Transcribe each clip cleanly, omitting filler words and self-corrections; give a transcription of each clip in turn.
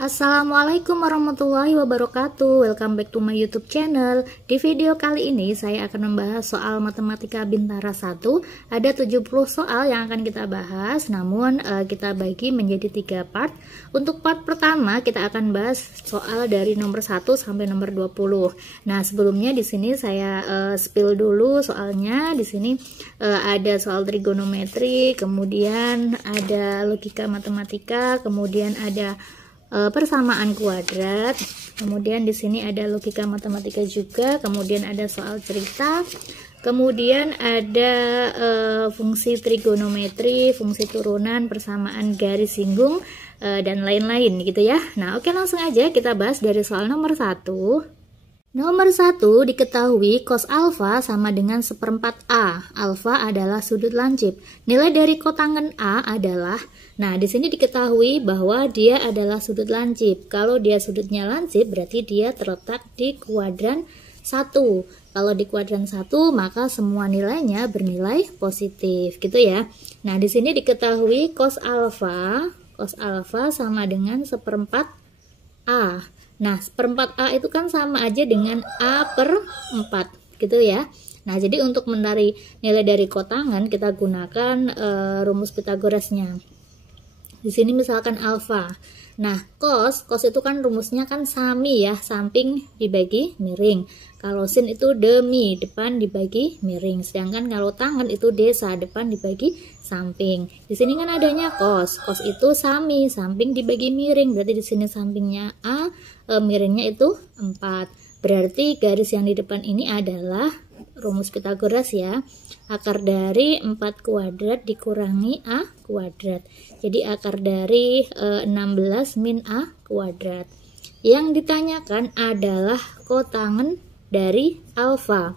Assalamualaikum warahmatullahi wabarakatuh. Welcome back to my YouTube channel. Di video kali ini saya akan membahas soal matematika Bintara 1. Ada 70 soal yang akan kita bahas, namun kita bagi menjadi 3 part. Untuk part pertama kita akan bahas soal dari nomor 1 sampai nomor 20. Nah, sebelumnya di sini saya spill dulu soalnya. Di sini ada soal trigonometri, kemudian ada logika matematika, kemudian ada persamaan kuadrat, kemudian di sini ada logika matematika juga, kemudian ada soal cerita, kemudian ada fungsi trigonometri, fungsi turunan, persamaan garis singgung, dan lain-lain gitu ya. Nah, oke, langsung aja kita bahas dari soal nomor 1. Nomor 1 diketahui cos alfa sama dengan 1/4 A. Alfa adalah sudut lancip. Nilai dari kotangen A adalah, nah di sini diketahui bahwa dia adalah sudut lancip. Kalau dia sudutnya lancip berarti dia terletak di kuadran 1. Kalau di kuadran 1 maka semua nilainya bernilai positif gitu ya. Nah, di sini diketahui cos alfa sama dengan 1/4 A. Nah, 1/4 A itu kan sama aja dengan A per 4 gitu ya. Nah, jadi untuk mencari nilai dari kotangan kita gunakan rumus Pitagorasnya. Di sini misalkan alfa. Nah, cos itu kan rumusnya kan sami ya, samping dibagi miring. Kalau sin itu demi, depan dibagi miring. Sedangkan kalau tangen itu desa, depan dibagi samping. Di sini kan adanya cos. Cos itu sami, samping dibagi miring. Berarti di sini sampingnya A, miringnya itu 4. Berarti garis yang di depan ini adalah rumus Pitagoras ya. Akar dari 4 kuadrat dikurangi A kuadrat. Jadi akar dari 16 min A kuadrat. Yang ditanyakan adalah kotangen dari alfa.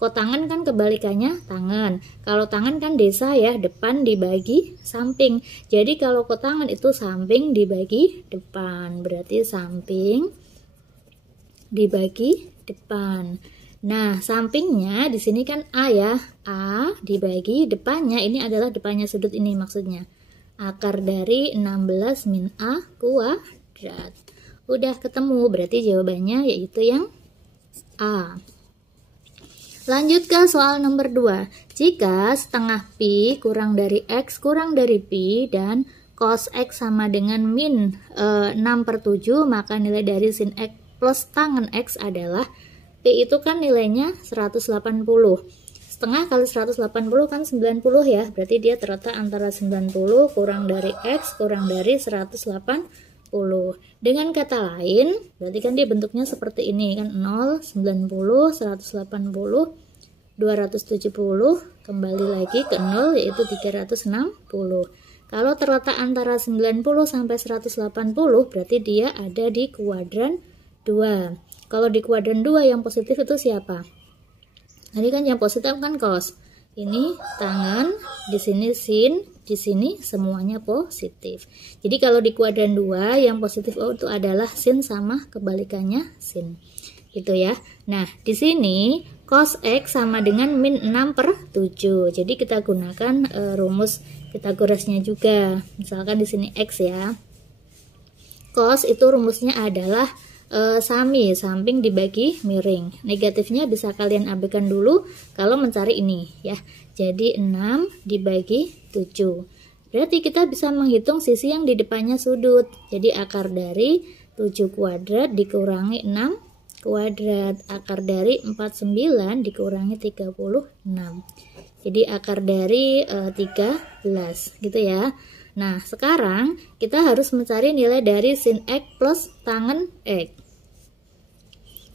Kotangen kan kebalikannya tangan. Kalau tangan kan desa ya, depan dibagi samping. Jadi kalau kotangen itu samping dibagi depan. Berarti samping dibagi depan. Nah, sampingnya di sini kan A ya. A dibagi depannya, ini adalah depannya sudut ini maksudnya. Akar dari 16 min A kuadrat. Udah ketemu, berarti jawabannya yaitu yang A. Lanjut ke soal nomor 2. Jika setengah pi kurang dari X kurang dari pi dan cos X sama dengan min 6/7, maka nilai dari sin X plus tangen X adalah, P itu kan nilainya 180. Setengah kali 180 kan 90 ya. Berarti dia terletak antara 90 kurang dari X kurang dari 180. Dengan kata lain, berarti kan dia bentuknya seperti ini kan, 0, 90, 180, 270, kembali lagi ke 0 yaitu 360. Kalau terletak antara 90 sampai 180 berarti dia ada di kuadran 2. Kalau di kuadran 2 yang positif itu siapa? Tadi kan yang positif kan cos. Ini tangan, di sini sin, di sini semuanya positif. Jadi kalau di kuadran 2 yang positif itu adalah sin sama kebalikannya sin. Gitu ya. Nah, di sini cos X sama dengan min 6/7. Jadi kita gunakan rumus Pitagorasnya juga. Misalkan di sini X ya. Cos itu rumusnya adalah sami, samping dibagi miring. Negatifnya bisa kalian abaikan dulu kalau mencari ini ya. Jadi 6 dibagi 7. Berarti kita bisa menghitung sisi yang di depannya sudut. Jadi akar dari 7 kuadrat dikurangi 6 kuadrat. Akar dari 49 dikurangi 36. Jadi akar dari 13 gitu ya. Nah, sekarang kita harus mencari nilai dari sin X plus tangen X.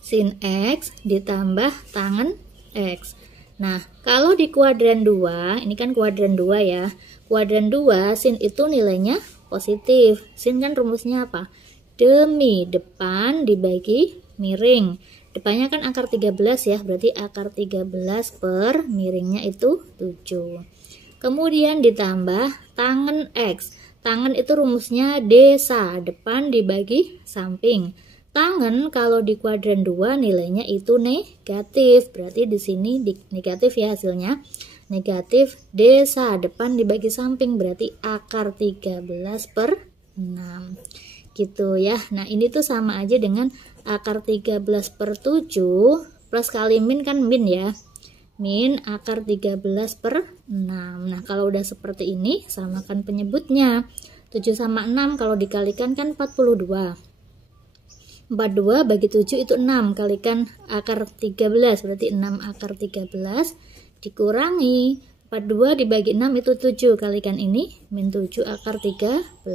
Sin X ditambah tangen X. Nah, kalau di kuadran 2, ini kan kuadran 2 ya. Kuadran 2, sin itu nilainya positif. Sin kan rumusnya apa? Demi, depan dibagi miring. Depannya kan akar 13 ya, berarti akar 13 per miringnya itu 7. Kemudian ditambah tangen X. Tangen itu rumusnya desa, depan dibagi samping. Tangen kalau di kuadran 2 nilainya itu negatif, berarti di sini negatif ya hasilnya. negatif D-sa, depan dibagi samping, berarti akar 13 per 6 gitu ya. Nah ini tuh sama aja dengan akar 13 per 7 plus kali min, kan min ya, min akar 13 per 6. Nah kalau udah seperti ini, samakan penyebutnya. 7 sama 6 kalau dikalikan kan 42. 42 bagi 7 itu 6, kalikan akar 13 berarti 6 akar 13 dikurangi 42 dibagi 6 itu 7, kalikan ini min 7 akar 13.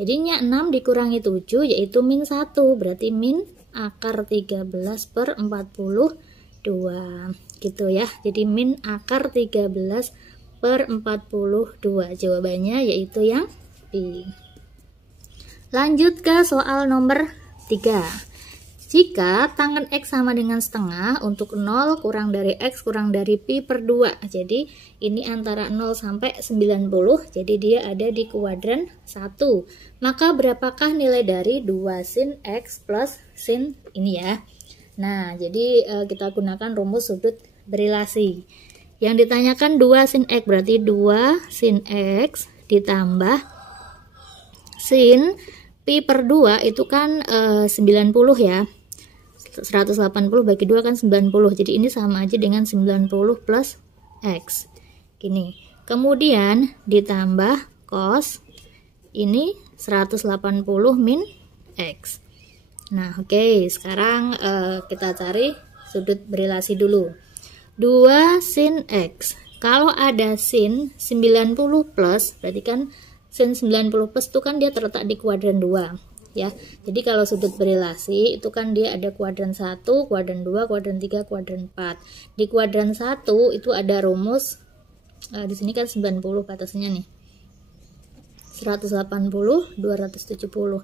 Jadinya 6 dikurangi 7 yaitu min 1, berarti min akar 13 per 42 gitu ya. Jadi min akar 13 per 42, jawabannya yaitu yang B. Lanjut ke soal nomor 3. Jika tangen X sama dengan setengah untuk 0 kurang dari X kurang dari Pi per 2. Jadi ini antara 0 sampai 90. Jadi dia ada di kuadran 1. Maka berapakah nilai dari 2 sin X plus sin ini ya. Nah jadi kita gunakan rumus sudut berelasi. Yang ditanyakan 2 sin X berarti 2 sin X ditambah sin Pi per 2 itu kan 90 ya. 180 bagi 2 kan 90. Jadi ini sama aja dengan 90 plus X. Gini. Kemudian ditambah cos ini 180 min X. Nah, oke. Sekarang kita cari sudut berelasi dulu. 2 sin X. Kalau ada sin 90 plus, berarti kan sin 90 plus itu kan dia terletak di kuadran 2. Ya, jadi kalau sudut berelasi itu kan dia ada kuadran 1, kuadran 2, kuadran 3, kuadran 4. Di kuadran 1 itu ada rumus di sini kan 90 batasnya nih. 180, 270.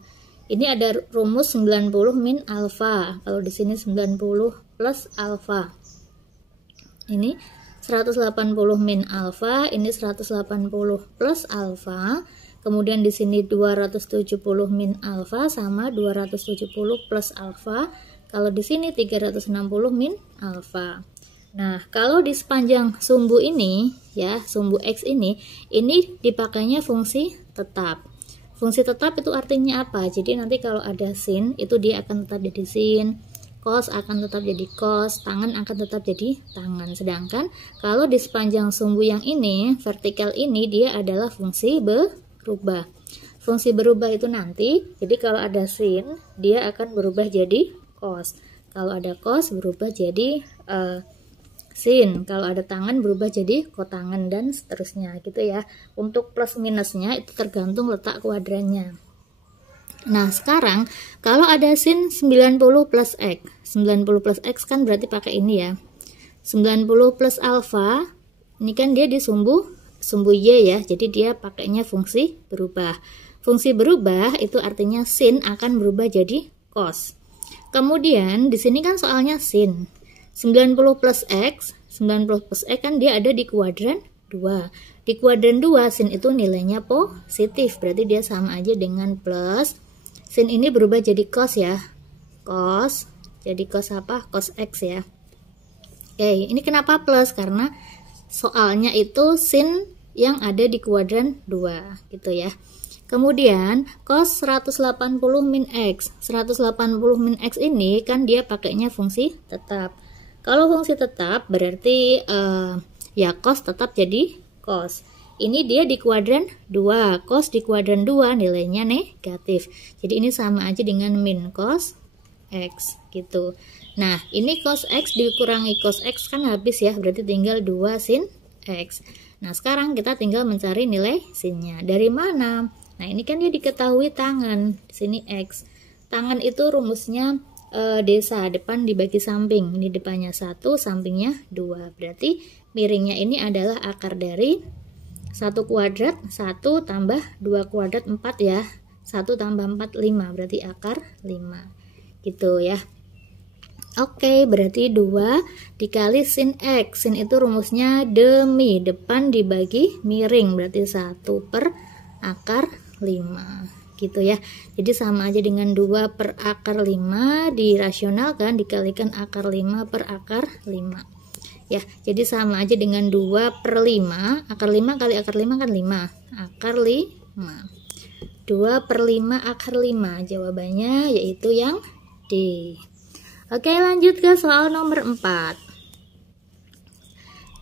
Ini ada rumus 90 min alfa. Kalau di sini 90 plus alfa. Ini 180 min alfa, ini 180 plus alfa. Kemudian di sini 270 min alfa sama 270 plus alfa. Kalau di sini 360 min alfa. Nah, kalau di sepanjang sumbu ini ya, sumbu X ini dipakainya fungsi tetap. Fungsi tetap itu artinya apa? Jadi nanti kalau ada sin itu dia akan tetap jadi sin, cos akan tetap jadi cos, tangen akan tetap jadi tangen. Sedangkan kalau di sepanjang sumbu yang ini, vertikal ini dia adalah fungsi berubah. Fungsi berubah itu nanti, jadi kalau ada sin dia akan berubah jadi cos, kalau ada cos berubah jadi sin, kalau ada tangen berubah jadi kotangen, dan seterusnya gitu ya. Untuk plus minusnya itu tergantung letak kuadrannya. Nah sekarang kalau ada sin 90 plus X, 90 plus X kan berarti pakai ini ya, 90 plus alfa, ini kan dia di sumbu Y ya, jadi dia pakainya fungsi berubah. Fungsi berubah itu artinya sin akan berubah jadi cos. Kemudian di sini kan soalnya sin 90 plus X, 90 plus X kan dia ada di kuadran 2. Di kuadran 2 sin itu nilainya positif, berarti dia sama aja dengan plus. Sin ini berubah jadi cos ya, cos, jadi cos apa? Cos X ya. Oke, ini kenapa plus? Karena soalnya itu sin yang ada di kuadran 2 gitu ya. Kemudian cos 180 min X. 180 min X ini kan dia pakainya fungsi tetap. Kalau fungsi tetap berarti ya cos tetap jadi cos. Ini dia di kuadran 2, cos di kuadran 2 nilainya negatif. Jadi ini sama aja dengan min cos X gitu. Nah, ini cos X dikurangi cos X kan habis ya, berarti tinggal 2 sin X. Nah, sekarang kita tinggal mencari nilai sinnya. Dari mana? Nah, ini kan dia diketahui tangen. Di sini X. Tangen itu rumusnya D-sa, depan dibagi samping. Ini depannya 1, sampingnya 2. Berarti miringnya ini adalah akar dari 1 kuadrat 1 tambah 2 kuadrat 4 ya. 1 tambah 4 5, berarti akar 5 gitu ya. Oke, berarti 2 dikali sin X. Sin itu rumusnya demi, depan dibagi miring, berarti 1 per akar 5 gitu ya. Jadi sama aja dengan 2 per akar 5 dirasionalkan dikalikan akar 5 per akar 5 ya. Jadi sama aja dengan 2/5. Akar 5 kali akar 5 kan 5. Akar 5. 2/5 akar 5. Jawabannya yaitu yang D. Oke, lanjut ke soal nomor 4.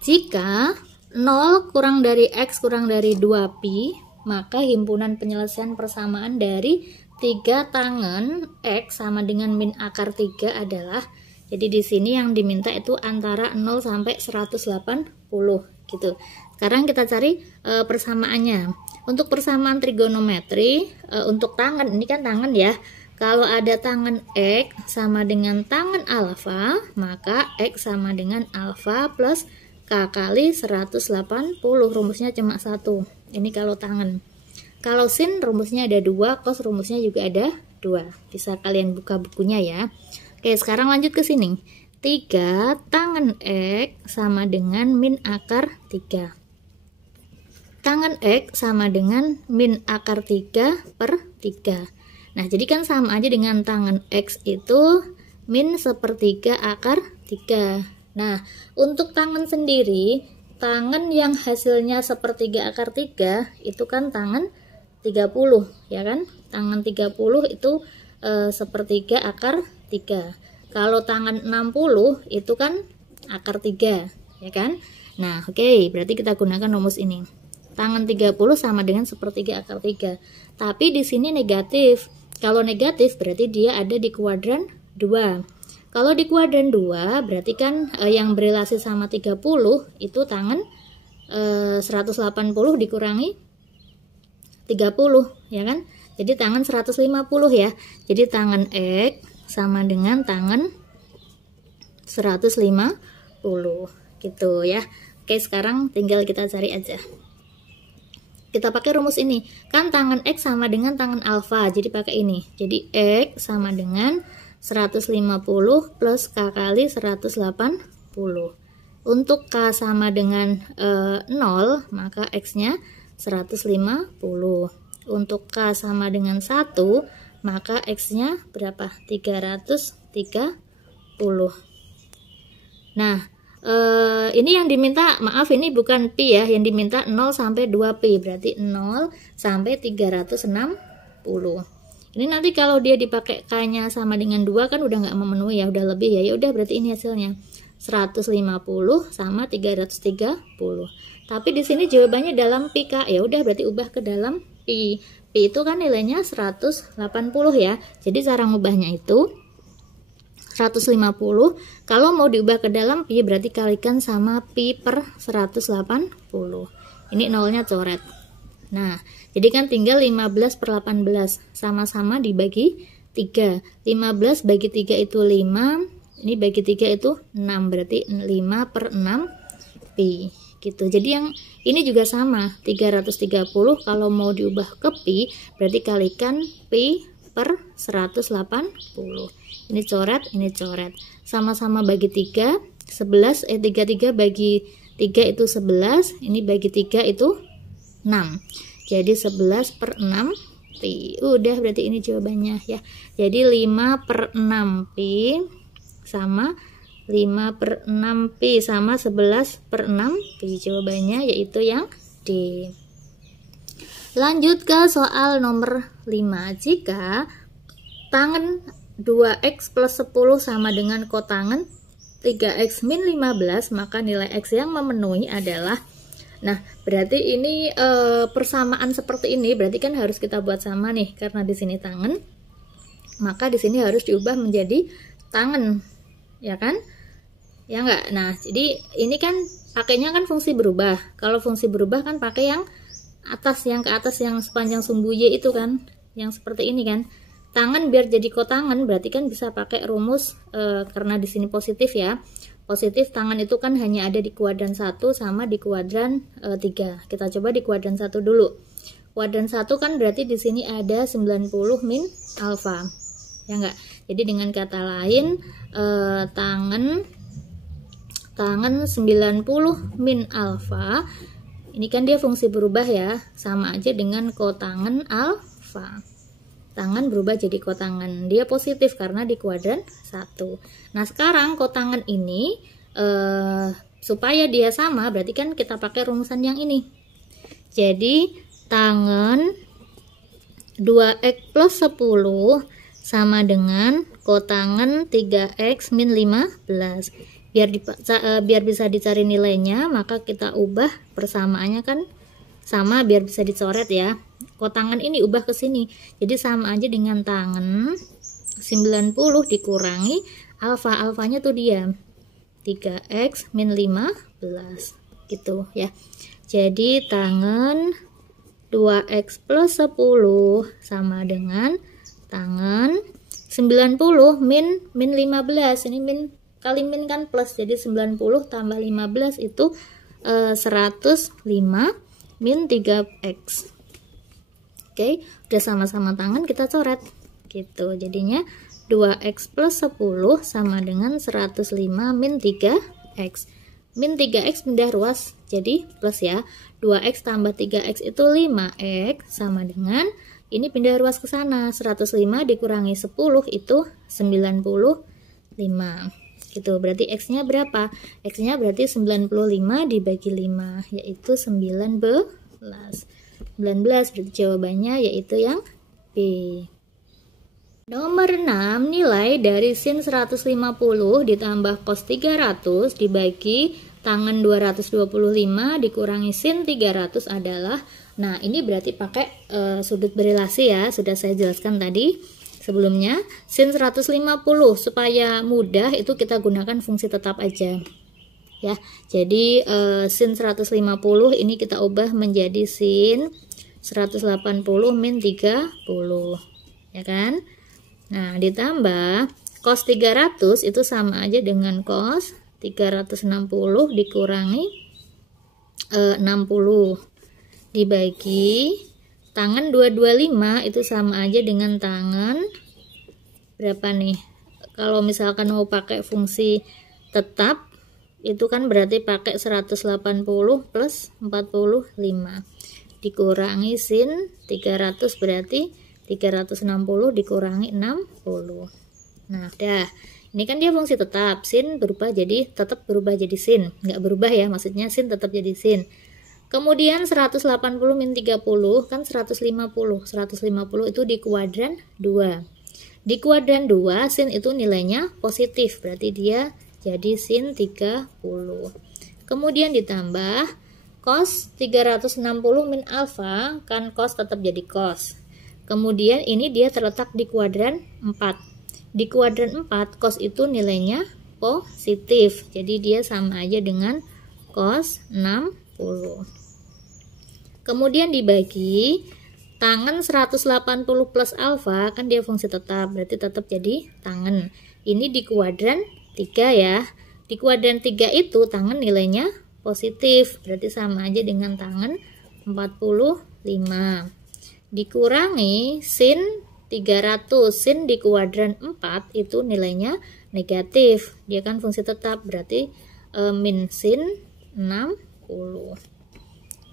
Jika 0 kurang dari X kurang dari 2pi, maka himpunan penyelesaian persamaan dari 3 tangen X sama dengan min akar 3 adalah, jadi di sini yang diminta itu antara 0 sampai 180 gitu. Sekarang kita cari persamaannya. Untuk persamaan trigonometri, untuk tangen, ini kan tangen ya. Kalau ada tangen X sama dengan tangen alfa, maka X sama dengan alfa plus K kali 180. Rumusnya cuma 1. Ini kalau tangen. Kalau sin rumusnya ada 2, cos rumusnya juga ada 2. Bisa kalian buka bukunya ya. Oke, sekarang lanjut ke sini. 3 tangen X sama dengan min akar 3. Tangen X sama dengan min akar 3/3. Nah, jadi kan sama aja dengan tangen X itu min 1/3 akar 3. Nah, untuk tangen sendiri, tangen yang hasilnya 1/3 akar 3 itu kan tangen 30, ya kan? Tangen 30 itu 1/3 akar 3. Kalau tangen 60 itu kan akar 3, ya kan? Nah, oke, berarti kita gunakan rumus ini. Tangen 30 sama dengan 1/3 akar 3. Tapi di sini negatif. Kalau negatif berarti dia ada di kuadran 2. Kalau di kuadran 2 berarti kan yang berelasi sama 30 itu tangen 180 dikurangi 30, ya kan? Jadi tangen 150 ya. Jadi tangen X sama dengan tangen 150 gitu ya. Oke, sekarang tinggal kita cari aja. Kita pakai rumus ini. Kan tangen X sama dengan tangen alfa, jadi pakai ini. Jadi X sama dengan 150 plus K kali 180. Untuk K sama dengan 0, maka X-nya 150. Untuk K sama dengan 1, maka X-nya berapa? 330. Nah, ini yang diminta, maaf ini bukan pi ya, yang diminta 0 sampai 2pi, berarti 0 sampai 360. Ini nanti kalau dia dipakai K-nya sama dengan 2 kan udah nggak memenuhi ya, udah lebih ya. Ya udah berarti ini hasilnya 150 sama 330. Tapi di sini jawabannya dalam pi K. Ya udah berarti ubah ke dalam pi. Pi itu kan nilainya 180 ya. Jadi cara ngubahnya itu 150. Kalau mau diubah ke dalam pi berarti kalikan sama pi per 180. Ini nolnya coret. Nah, jadi kan tinggal 15/18 sama-sama dibagi 3. 15 bagi 3 itu 5. Ini bagi 3 itu 6, berarti 5/6 pi gitu. Jadi yang ini juga sama, 330 kalau mau diubah ke pi berarti kalikan pi per 180. Ini coret, ini coret. Sama-sama bagi 3, 11 33 bagi 3 itu 11, ini bagi 3 itu 6. Jadi 11/6 pi. Udah berarti ini jawabannya ya. Jadi 5/6 pi sama 5/6 pi sama 11/6 pi. Jawabannya yaitu yang D. Lanjut ke soal nomor 5. Jika tangen 2x plus 10 sama dengan kotangen 3x min 15, maka nilai x yang memenuhi adalah, nah berarti ini persamaan seperti ini berarti kan harus kita buat sama nih, karena di sini tangen maka di sini harus diubah menjadi tangen, ya kan? Ya enggak? Nah, jadi ini kan pakainya kan fungsi berubah. Kalau fungsi berubah kan pakai yang atas, yang ke atas, yang sepanjang sumbu Y itu kan, yang seperti ini kan. Tangen biar jadi kotangen berarti kan bisa pakai rumus karena di sini positif ya. Positif tangen itu kan hanya ada di kuadran 1 sama di kuadran 3. Kita coba di kuadran 1 dulu. Kuadran 1 kan berarti di sini ada 90 min alfa. Ya enggak? Jadi dengan kata lain tangen 90 min alfa. Ini kan dia fungsi berubah ya, sama aja dengan kotangen alfa. Tangen berubah jadi kotangen, dia positif karena di kuadran 1. Nah sekarang kotangen ini Supaya dia sama berarti kan kita pakai rumusan yang ini. Jadi tangen 2x plus 10 sama dengan kotangen 3x min 15. Biar bisa dicari nilainya, maka kita ubah persamaannya kan sama biar bisa dicoret ya. Kotangen ini ubah ke sini. Jadi sama aja dengan tangen 90 dikurangi alfa. Alfanya tuh dia 3x min 15 gitu ya. Jadi tangen 2x plus 10 sama dengan tangen 90 min 15. Ini min kali min kan plus, jadi 90 tambah 15 itu 105 min 3x. Oke, udah sama-sama tangan, kita coret gitu. Jadinya 2x plus 10 sama dengan 105 min 3x. Min 3x pindah ruas jadi plus ya. 2x tambah 3x itu 5x sama dengan ini pindah ruas ke sana, 105 dikurangi 10 itu 95 gitu. Berarti x-nya berapa? X-nya berarti 95 dibagi 5 yaitu 19. 19 berarti jawabannya yaitu yang B. Nomor 6, nilai dari sin 150 ditambah cos 300 dibagi tangen 225 dikurangi sin 300 adalah, nah ini berarti pakai sudut berelasi ya, sudah saya jelaskan tadi sebelumnya. Sin 150 supaya mudah itu kita gunakan fungsi tetap aja ya. Jadi sin 150 ini kita ubah menjadi sin 180 min 30 ya kan. Nah ditambah cos 300 itu sama aja dengan cos 360 dikurangi 60 dibagi tangen 225 itu sama aja dengan tangen berapa nih? Kalau misalkan mau pakai fungsi tetap itu kan berarti pakai 180 plus 45 dikurangi sin 300 berarti 360 dikurangi 60. Nah udah, ini kan dia fungsi tetap, sin berubah jadi tetap berubah jadi sin, nggak berubah ya, maksudnya sin tetap jadi sin. Kemudian 180 min 30 kan 150 itu di kuadran 2. Di kuadran 2 sin itu nilainya positif, berarti dia jadi sin 30. Kemudian ditambah cos 360 min alfa, kan cos tetap jadi cos. Kemudian ini dia terletak di kuadran 4. Di kuadran 4 cos itu nilainya positif, jadi dia sama aja dengan cos 60. Kemudian dibagi tangen 180 plus alfa, kan dia fungsi tetap, berarti tetap jadi tangen. Ini di kuadran 3 ya. Di kuadran 3 itu tangen nilainya positif, berarti sama aja dengan tangen 45. Dikurangi sin 300, sin di kuadran 4 itu nilainya negatif, dia kan fungsi tetap, berarti min sin 60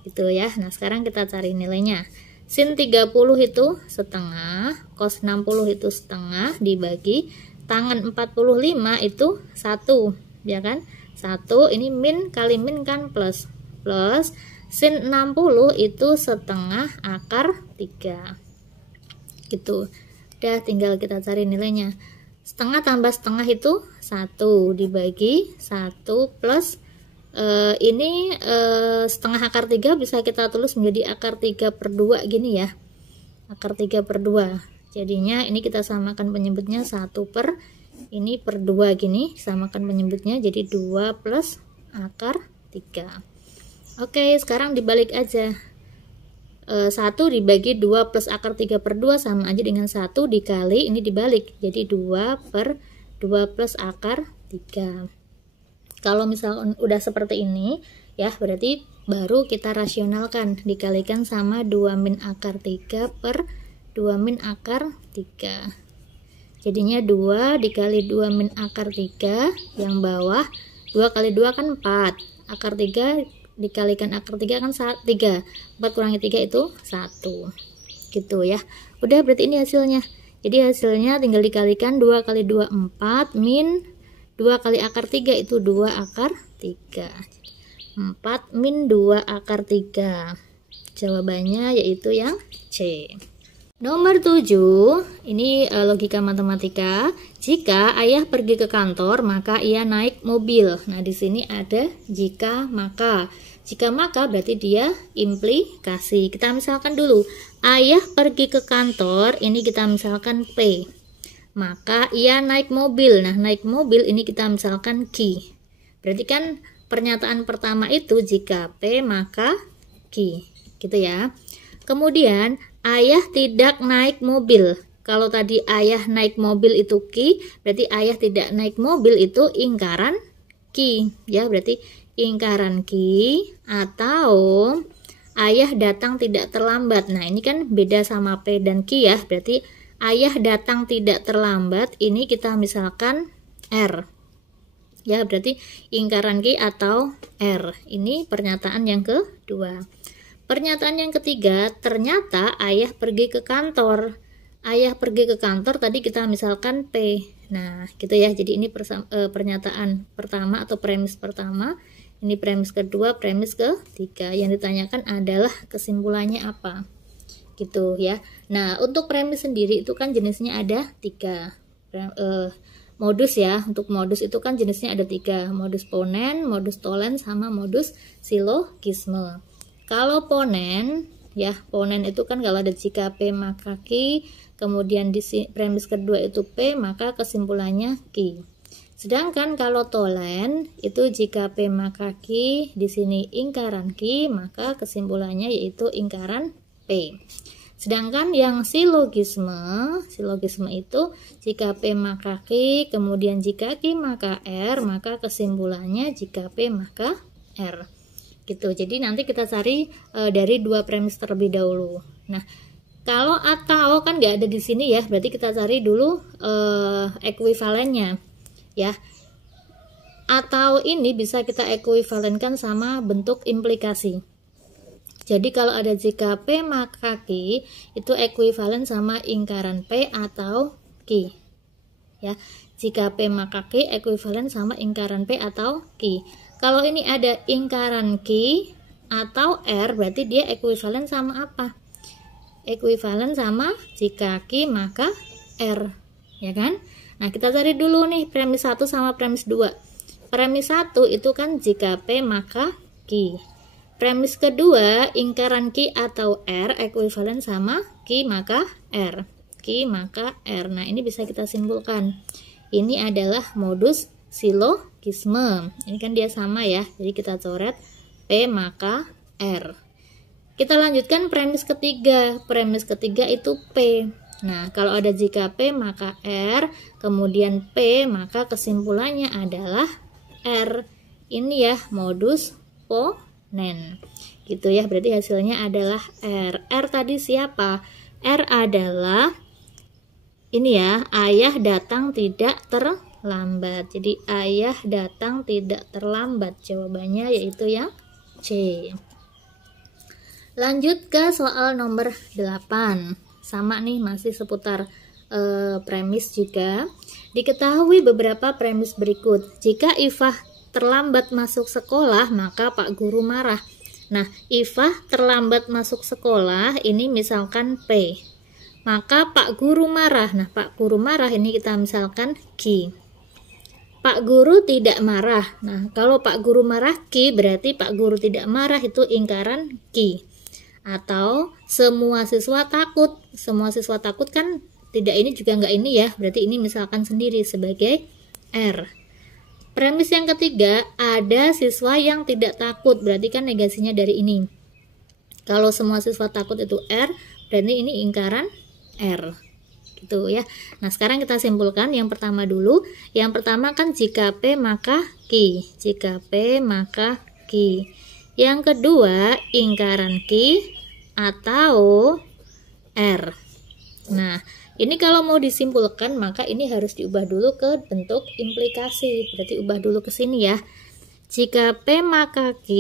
gitu ya. Nah sekarang kita cari nilainya. Sin 30 itu setengah, cos 60 itu setengah dibagi tangen 45 itu 1 ya kan, 1 ini min kali min kan plus, plus sin 60 itu setengah akar 3 gitu. Udah tinggal kita cari nilainya. Setengah tambah setengah itu 1 dibagi 1 plus ini setengah akar 3 bisa kita tulis menjadi akar 3/2 gini ya. Akar 3/2. Jadinya ini kita samakan penyebutnya 1 per ini per 2 gini, samakan penyebutnya jadi 2 plus akar 3. Oke, sekarang dibalik aja. 1 dibagi 2 plus akar 3/2 sama aja dengan 1 dikali ini dibalik, jadi 2 per 2 plus akar 3. Kalau misalkan udah seperti ini ya, berarti baru kita rasionalkan, dikalikan sama 2 min akar 3 per 2 min akar 3. Jadinya 2 dikali 2 min akar 3 yang bawah, 2 kali 2 kan 4, akar 3 dikalikan akar 3 kan 3, 4 kurangi 3 itu 1 gitu ya. Udah berarti ini hasilnya. Jadi hasilnya tinggal dikalikan 2 kali 2 4 min 2 kali akar 3 itu 2 akar 3. 4 min 2 akar 3. Jawabannya yaitu yang C. Nomor 7, ini logika matematika. Jika ayah pergi ke kantor, maka ia naik mobil. Nah, di sini ada jika maka. Jika maka berarti dia implikasi. Kita misalkan dulu, ayah pergi ke kantor, ini kita misalkan P. Maka ia naik mobil. Nah, naik mobil ini kita misalkan Q. Berarti kan pernyataan pertama itu jika P maka Q. Gitu ya. Kemudian ayah tidak naik mobil. Kalau tadi ayah naik mobil itu Q, berarti ayah tidak naik mobil itu ingkaran Q. Ya, berarti ingkaran Q atau ayah datang tidak terlambat. Nah, ini kan beda sama P dan Q ya. Berarti ayah datang tidak terlambat ini kita misalkan R. Ya, berarti ingkaran Q atau R. Ini pernyataan yang kedua. Pernyataan yang ketiga, ternyata ayah pergi ke kantor. Ayah pergi ke kantor tadi kita misalkan P. Nah, gitu ya. Jadi ini pernyataan pertama atau premis pertama. Ini premis kedua, premis ketiga. Yang ditanyakan adalah kesimpulannya apa. Gitu ya. Nah, untuk premis sendiri itu kan jenisnya ada 3. Modus ya. Untuk modus itu kan jenisnya ada 3. Modus ponen, modus tolen, sama modus silogisme. Kalau ponen, ya ponen itu kan kalau ada jika P maka Q, kemudian di premis kedua itu P, maka kesimpulannya Q. Sedangkan kalau tolen itu jika P maka Q, di sini ingkaran Q, maka kesimpulannya yaitu ingkaran P. Sedangkan yang silogisme itu jika P maka Q, kemudian jika Q maka R, maka kesimpulannya jika P maka R. Gitu. Jadi nanti kita cari dari 2 premis terlebih dahulu. Nah, kalau atau kan nggak ada di sini ya, berarti kita cari dulu ekuivalennya ya. Atau ini bisa kita ekuivalenkan sama bentuk implikasi. Jadi kalau ada jika P maka Q itu ekuivalen sama ingkaran P atau Q. Ya. Jika P maka Q ekuivalen sama ingkaran P atau Q. Kalau ini ada ingkaran Q atau R, berarti dia ekuivalen sama apa? Ekuivalen sama jika Q maka R, ya kan? Nah, kita cari dulu nih premis 1 sama premis 2. Premis 1 itu kan jika P maka Q. Premis kedua, ingkaran Q atau R ekuivalen sama Q maka R. Q maka R. Nah, ini bisa kita simpulkan. Ini adalah modus silogisme. Ini kan dia sama ya. Jadi kita coret P maka R. Kita lanjutkan premis ketiga. Premis ketiga itu P. Nah, kalau ada jika P maka R, kemudian P, maka kesimpulannya adalah R. Ini ya modus ponen. Gitu ya. Berarti hasilnya adalah R. R tadi siapa? R adalah ini ya, ayah datang tidak terlambat. Jadi ayah datang tidak terlambat. Jawabannya yaitu yang C. Lanjut ke soal nomor 8. Sama nih, masih seputar premis juga. Diketahui beberapa premis berikut. Jika Ifah terlambat masuk sekolah, maka Pak Guru marah. Nah, Ifah terlambat masuk sekolah, ini misalkan P. Maka Pak Guru marah. Nah, Pak Guru marah ini kita misalkan Q. Pak Guru tidak marah. Nah, kalau Pak Guru marah Q, berarti Pak Guru tidak marah itu ingkaran Q. Atau semua siswa takut. Semua siswa takut kan tidak ini juga enggak ini ya. Berarti ini misalkan sendiri sebagai R. Premis yang ketiga, ada siswa yang tidak takut. Berarti kan negasinya dari ini. Kalau semua siswa takut itu R, berarti ini ingkaran R. Gitu ya. Nah, sekarang kita simpulkan yang pertama dulu. Yang pertama kan jika P maka Q. Jika P maka Q. Yang kedua, ingkaran Q atau R. Nah, ini kalau mau disimpulkan maka ini harus diubah dulu ke bentuk implikasi. Berarti ubah dulu ke sini ya. Jika P maka Q,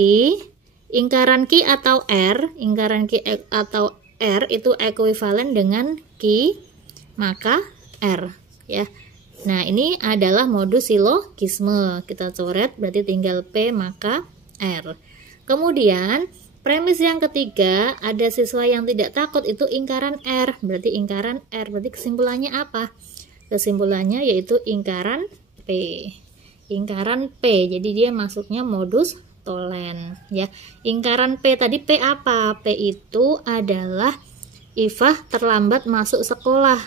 ingkaran Q atau R, ingkaran Q atau R itu ekuivalen dengan Q maka R ya. Nah, ini adalah modus silogisme. Kita coret, berarti tinggal P maka R. Kemudian, premis yang ketiga, ada siswa yang tidak takut, itu ingkaran R. Berarti ingkaran R. Berarti kesimpulannya apa? Kesimpulannya yaitu ingkaran P. Ingkaran P. Jadi dia masuknya modus tolen. Ya. Ingkaran P tadi P apa? P itu adalah Ifah terlambat masuk sekolah.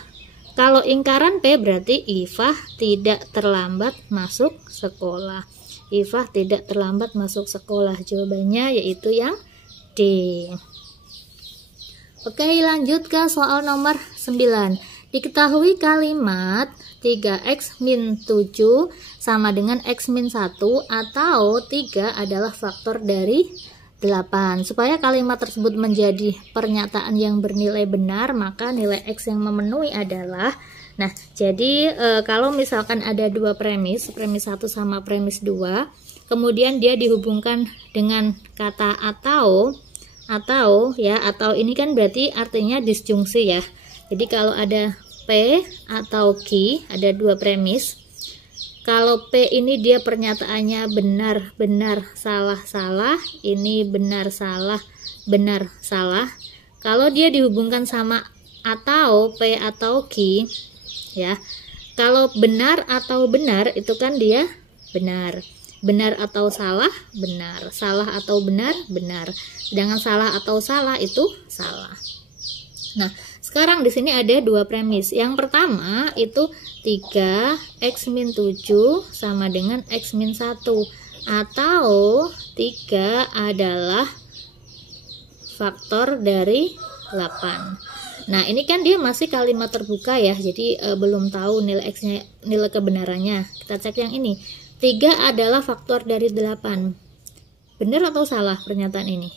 Kalau ingkaran P berarti Ifah tidak terlambat masuk sekolah. Ifah tidak terlambat masuk sekolah. Jawabannya yaitu yang D. Oke, lanjut ke soal nomor 9. Diketahui kalimat 3x min 7 sama dengan x min 1 atau 3 adalah faktor dari 8. Supaya kalimat tersebut menjadi pernyataan yang bernilai benar, maka nilai X yang memenuhi adalah, nah, jadi kalau misalkan ada dua premis 1 sama premis 2, kemudian dia dihubungkan dengan kata atau ini kan berarti artinya disjungsi ya. Jadi kalau ada P atau Q, ada dua premis. Kalau P ini dia pernyataannya benar, benar, salah, salah. Ini benar, salah, benar, salah. Kalau dia dihubungkan sama atau P atau Q, ya. Kalau benar atau benar itu kan dia benar. Benar atau salah, benar. Salah atau benar, benar. Sedangkan salah atau salah itu salah. Nah, sekarang di sini ada dua premis. Yang pertama itu 3x min 7 sama dengan x min 1 atau 3 adalah faktor dari 8. Nah, ini kan dia masih kalimat terbuka ya. Jadi belum tahu nilai x-nya, nilai kebenarannya. Kita cek yang ini. 3 adalah faktor dari 8. Benar atau salah pernyataan ini?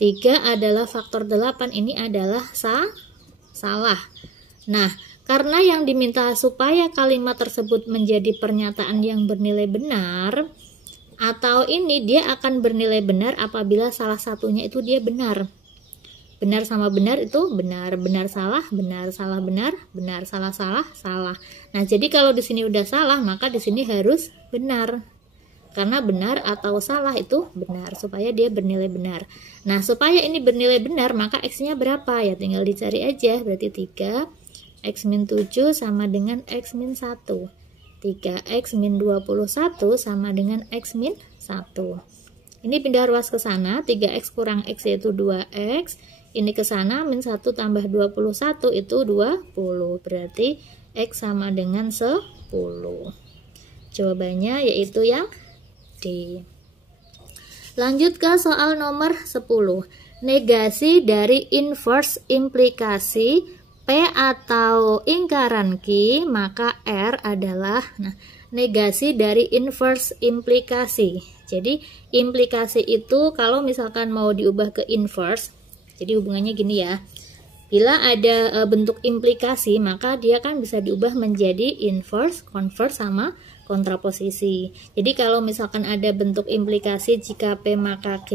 3 adalah faktor 8, ini adalah salah. Nah, karena yang diminta supaya kalimat tersebut menjadi pernyataan yang bernilai benar, atau ini dia akan bernilai benar apabila salah satunya itu dia benar. Benar sama benar itu benar, benar salah, benar salah benar, benar salah salah, salah. Nah, jadi kalau di sini udah salah, maka di sini harus benar. Karena benar atau salah itu benar, supaya dia bernilai benar. Nah, supaya ini bernilai benar, maka X-nya berapa? Ya tinggal dicari aja, berarti 3 X min 7 sama dengan X min 1. 3X min 21 sama dengan X min 1. Ini pindah ruas ke sana, 3X kurang X yaitu 2X. Ini ke sana, min 1 tambah 21 itu 20. Berarti X sama dengan 10. Jawabannya yaitu yang D. Lanjut ke soal nomor 10. Negasi dari inverse implikasi P atau ingkaran Q, maka R adalah, nah, negasi dari inverse implikasi. Jadi implikasi itu kalau misalkan mau diubah ke inverse, jadi hubungannya gini ya. Bila ada bentuk implikasi, maka dia kan bisa diubah menjadi inverse, converse, sama kontraposisi. Jadi kalau misalkan ada bentuk implikasi jika P maka Q,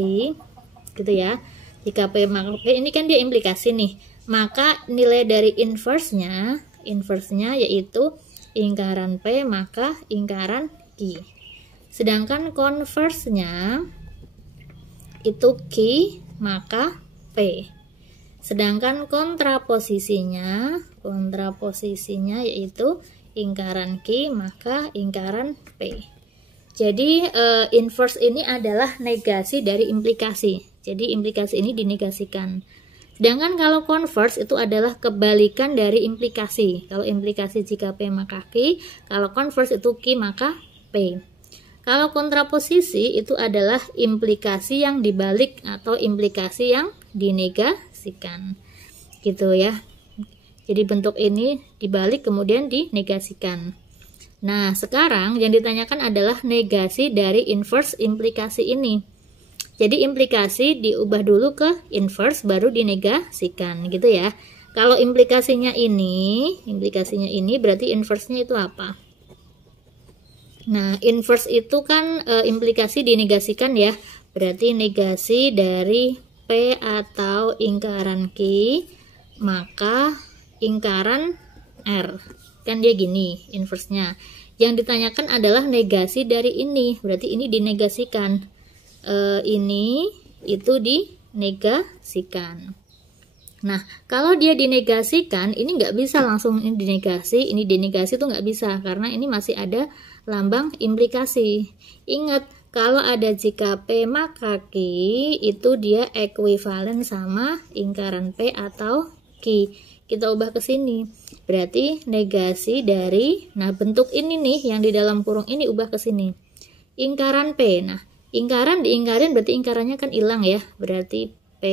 gitu ya. Jika P maka Q, ini kan dia implikasi nih. Maka nilai dari inverse-nya yaitu ingkaran P maka ingkaran Q. Sedangkan converse-nya itu Q maka P. Sedangkan kontraposisinya yaitu ingkaran Q maka ingkaran P. Jadi inverse ini adalah negasi dari implikasi. Jadi implikasi ini dinegasikan. Sedangkan kalau converse itu adalah kebalikan dari implikasi. Kalau implikasi jika P maka Q, kalau converse itu Q maka P. Kalau kontraposisi itu adalah implikasi yang dibalik atau implikasi yang dinegasikan. Gitu ya. Jadi bentuk ini dibalik kemudian dinegasikan. Nah, sekarang yang ditanyakan adalah negasi dari inverse implikasi ini. Jadi implikasi diubah dulu ke inverse baru dinegasikan gitu ya. Kalau implikasinya ini berarti inverse-nya itu apa? Nah, inverse itu kan implikasi dinegasikan ya. Berarti negasi dari P atau ingkaran Q maka ingkaran R. P kan dia gini inversenya. Yang ditanyakan adalah negasi dari ini, berarti ini dinegasikan, ini itu dinegasikan. Nah, kalau dia dinegasikan, ini nggak bisa langsung ini dinegasi tuh nggak bisa, karena ini masih ada lambang implikasi. Ingat, kalau ada jika P maka Q itu dia ekuivalen sama lingkaran P atau Q. Kita ubah ke sini. Berarti negasi dari, nah bentuk ini nih yang di dalam kurung ini ubah ke sini. Lingkaran P. Nah, lingkaran diingkarin berarti lingkarannya kan hilang ya. Berarti P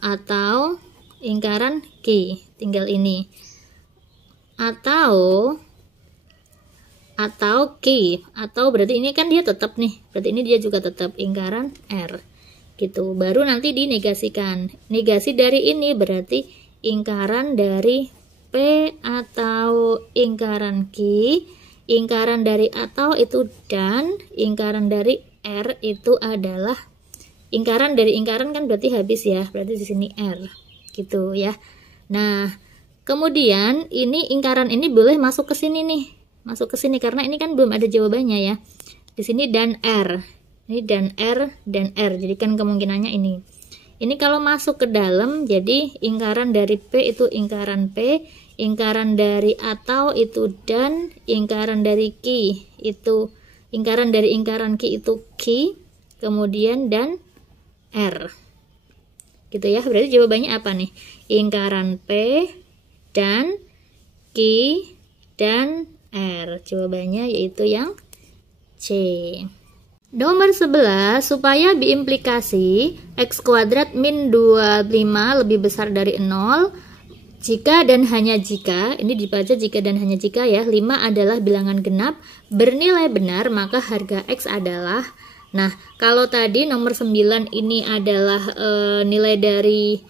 atau lingkaran Q. Tinggal ini. Atau Q. Atau berarti ini kan dia tetap nih. Berarti ini dia juga tetap lingkaran R. Gitu, baru nanti dinegasikan. Negasi dari ini berarti lingkaran dari P atau lingkaran Q, lingkaran dari atau itu dan lingkaran dari R itu adalah lingkaran dari lingkaran kan berarti habis ya, berarti di sini R gitu ya. Nah, kemudian ini lingkaran ini boleh masuk ke sini nih, masuk ke sini karena ini kan belum ada jawabannya ya. Di sini dan R. Ini dan R, jadikan kemungkinannya ini. Ini kalau masuk ke dalam, jadi lingkaran dari P itu lingkaran P, lingkaran dari atau itu dan, lingkaran dari Q itu, lingkaran dari lingkaran Q itu Q, kemudian dan R. Gitu ya, berarti jawabannya apa nih? Lingkaran P dan Q dan R. Jawabannya yaitu yang C. Nomor 11, supaya biimplikasi x kuadrat min 25 lebih besar dari 0, jika dan hanya jika, ini dibaca jika dan hanya jika ya, 5 adalah bilangan genap, bernilai benar, maka harga x adalah, nah kalau tadi nomor 9 ini adalah nilai dari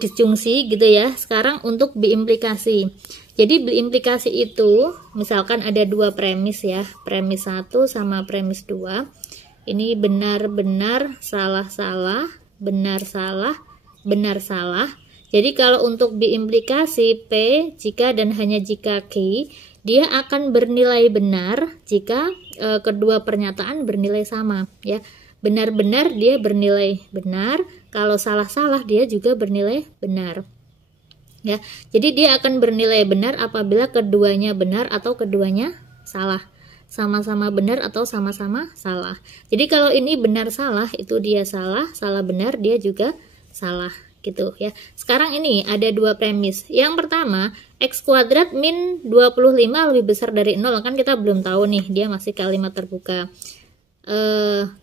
disjungsi gitu ya, sekarang untuk biimplikasi. Jadi biimplikasi itu misalkan ada dua premis ya, premis 1 sama premis 2. Ini benar-benar salah-salah, benar-salah, benar-salah. Jadi kalau untuk biimplikasi P jika dan hanya jika Q, dia akan bernilai benar jika kedua pernyataan bernilai sama ya. Benar-benar dia bernilai benar, kalau salah-salah dia juga bernilai benar. Ya, jadi dia akan bernilai benar apabila keduanya benar atau keduanya salah, sama-sama benar atau sama-sama salah. Jadi kalau ini benar salah itu dia salah, salah benar dia juga salah gitu ya. Sekarang ini ada dua premis. Yang pertama, x kuadrat min 25 lebih besar dari 0, kan kita belum tahu nih, dia masih kalimat terbuka.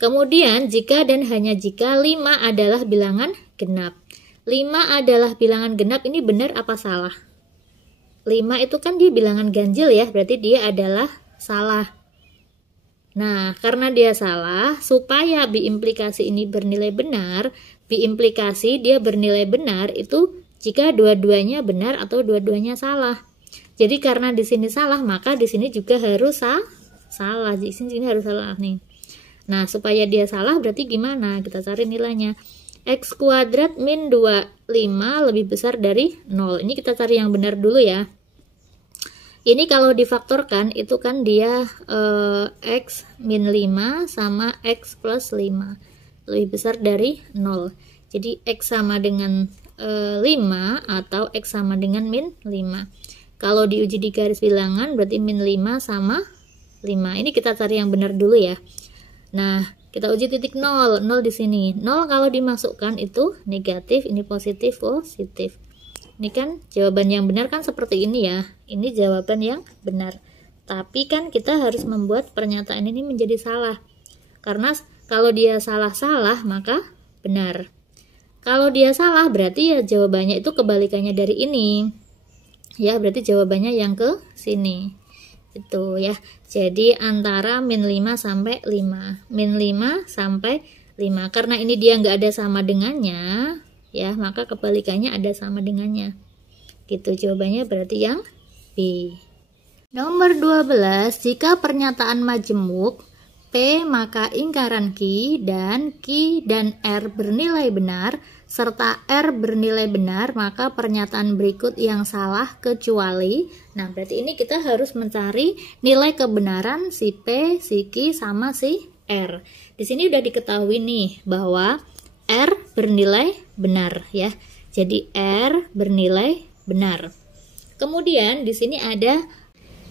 Kemudian jika dan hanya jika 5 adalah bilangan genap. 5 adalah bilangan genap, ini benar apa salah? 5 itu kan dia bilangan ganjil ya, berarti dia adalah salah. Nah, karena dia salah, supaya biimplikasi ini bernilai benar, biimplikasi dia bernilai benar itu jika dua-duanya benar atau dua-duanya salah. Jadi karena di sini salah, maka di sini juga harus salah. Di sini harus salah nih. Nah, supaya dia salah berarti gimana? Kita cari nilainya. X kuadrat min 25 lebih besar dari 0. Ini kita cari yang benar dulu ya. Ini kalau difaktorkan itu kan dia X min 5 sama X plus 5. Lebih besar dari 0. Jadi X sama dengan 5 atau X sama dengan min 5. Kalau diuji di garis bilangan berarti min 5 sama 5. Ini kita cari yang benar dulu ya. Nah, kita uji titik 0, 0 di sini. 0 kalau dimasukkan itu negatif, ini positif, positif. Ini kan jawaban yang benar kan seperti ini ya. Ini jawaban yang benar. Tapi kan kita harus membuat pernyataan ini menjadi salah. Karena kalau dia salah-salah maka benar. Kalau dia salah berarti ya jawabannya itu kebalikannya dari ini. Ya, berarti jawabannya yang ke sini. Itu ya. Jadi antara min 5 sampai 5. Min 5 sampai 5. Karena ini dia nggak ada sama dengannya, ya, maka kebalikannya ada sama dengannya. Gitu, jawabannya berarti yang B. Nomor 12, jika pernyataan majemuk P maka lingkaran Q dan R bernilai benar, serta R bernilai benar, maka pernyataan berikut yang salah kecuali. Nah, berarti ini kita harus mencari nilai kebenaran si P, si Q, sama si R. Di sini udah diketahui nih bahwa R bernilai benar ya. Jadi R bernilai benar. Kemudian di sini ada,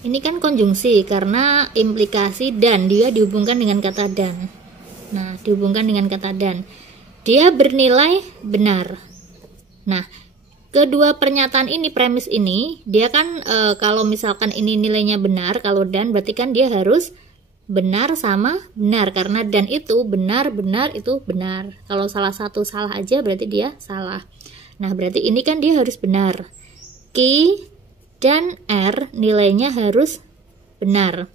ini kan konjungsi karena implikasi dan, dia dihubungkan dengan kata dan. Nah, dihubungkan dengan kata dan. Dia bernilai benar. Nah, kedua pernyataan ini, premis ini, dia kan kalau misalkan ini nilainya benar, kalau dan berarti kan dia harus benar sama benar, karena dan itu benar, benar itu benar. Kalau salah satu salah aja berarti dia salah. Nah, berarti ini kan dia harus benar. Q dan R nilainya harus benar.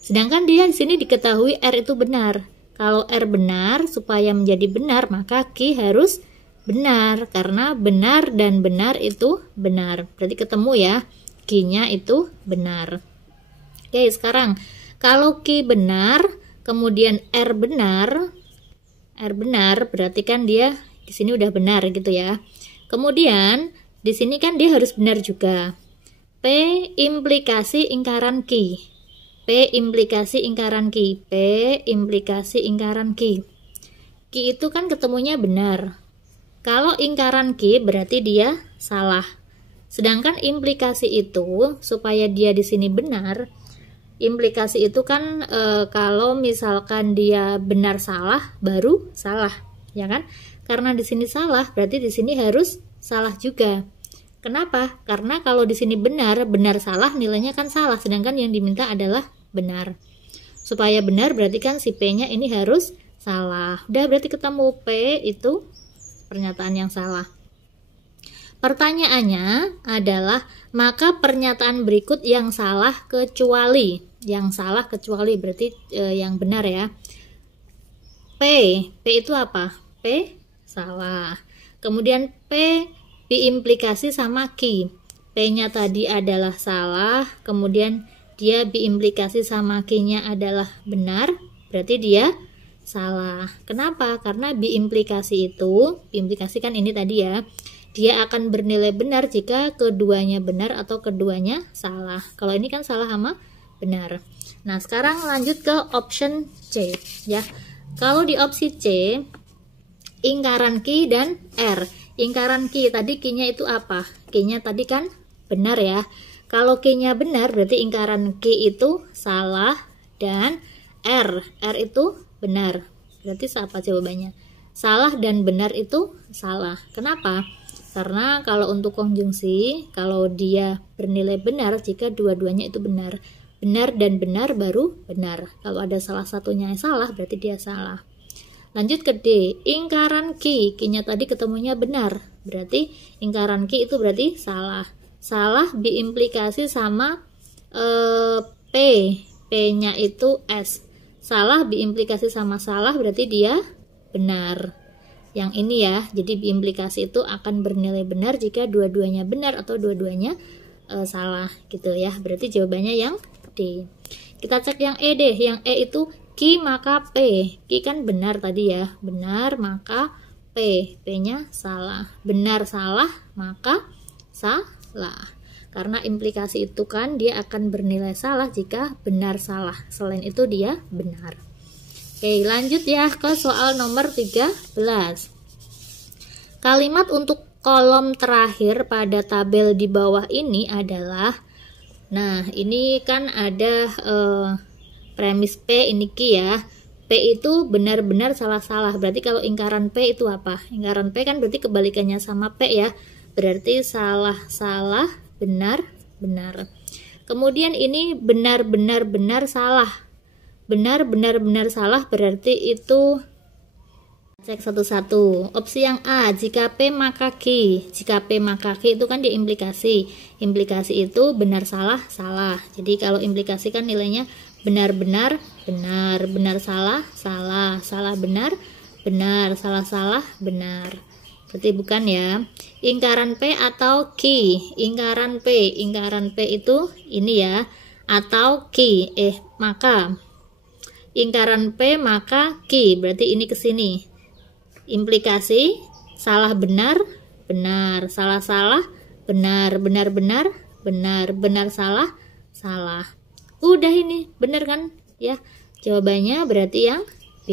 Sedangkan dia di sini diketahui R itu benar. Kalau R benar, supaya menjadi benar, maka Q harus benar. Karena benar dan benar itu benar. Berarti ketemu ya, Q-nya itu benar. Oke, sekarang kalau Q benar, kemudian R benar berarti kan dia di sini udah benar gitu ya. Kemudian di sini kan dia harus benar juga. P implikasi ingkaran Q. P implikasi ingkaran Q. P implikasi ingkaran Q. Q itu kan ketemunya benar. Kalau ingkaran Q berarti dia salah. Sedangkan implikasi itu supaya dia di sini benar, implikasi itu kan kalau misalkan dia benar salah baru salah, ya kan? Karena di sini salah berarti di sini harus salah juga. Kenapa? Karena kalau di sini benar, benar salah nilainya kan salah, sedangkan yang diminta adalah benar. Supaya benar berarti kan si P-nya ini harus salah. Udah, berarti ketemu P itu pernyataan yang salah. Pertanyaannya adalah, maka pernyataan berikut yang salah kecuali. Yang salah kecuali berarti yang benar ya. P itu apa? P salah. Kemudian P diimplikasi sama Q. P-nya tadi adalah salah, kemudian dia diimplikasi sama Q-nya adalah benar, berarti dia salah. Kenapa? Karena diimplikasi itu, diimplikasi kan ini tadi ya, dia akan bernilai benar jika keduanya benar atau keduanya salah. Kalau ini kan salah sama benar. Nah, sekarang lanjut ke option C ya. Kalau di opsi C, ingkaran Q dan R. Ingkaran Q, tadi Q-nya itu apa? Q-nya tadi kan benar ya. Kalau Q-nya benar berarti ingkaran Q itu salah dan R itu benar. Berarti apa jawabannya? Salah dan benar itu salah. Kenapa? Karena kalau untuk konjungsi, kalau dia bernilai benar jika dua-duanya itu benar. Benar dan benar baru benar. Kalau ada salah satunya yang salah berarti dia salah. Lanjut ke D, ingkaran Q. Q-nya tadi ketemunya benar. Berarti ingkaran Q itu berarti salah. Salah diimplikasi sama P. P-nya itu S. Salah diimplikasi sama salah berarti dia benar. Yang ini ya, jadi diimplikasi itu akan bernilai benar jika dua-duanya benar atau dua-duanya salah gitu ya. Berarti jawabannya yang D. Kita cek yang E deh. Yang E itu Q maka P. Q kan benar tadi ya. Benar maka P. P-nya salah. Benar salah maka salah. Karena implikasi itu kan dia akan bernilai salah jika benar salah. Selain itu dia benar. Oke, lanjut ya ke soal nomor 13. Kalimat untuk kolom terakhir pada tabel di bawah ini adalah, nah ini kan ada premis P, ini Q ya. P itu benar-benar salah-salah. Berarti kalau ingkaran P itu apa? Ingkaran P kan berarti kebalikannya sama P ya. Berarti salah-salah, benar-benar. Kemudian ini benar-benar-benar salah. Benar-benar-benar salah berarti itu, cek satu-satu. Opsi yang A, jika P maka Q. Jika P maka Q itu kan diimplikasi. Implikasi itu benar salah salah. Jadi kalau implikasi kan nilainya benar-benar benar, benar salah salah, salah benar benar, salah salah benar. Berarti bukan ya. Ingkaran P atau Q. Ingkaran P itu ini ya, atau Q. Maka ingkaran P maka Q, berarti ini ke sini. Implikasi salah benar, benar, salah salah, benar, benar benar, benar, benar salah, salah. Udah ini, benar kan? Ya, jawabannya berarti yang B.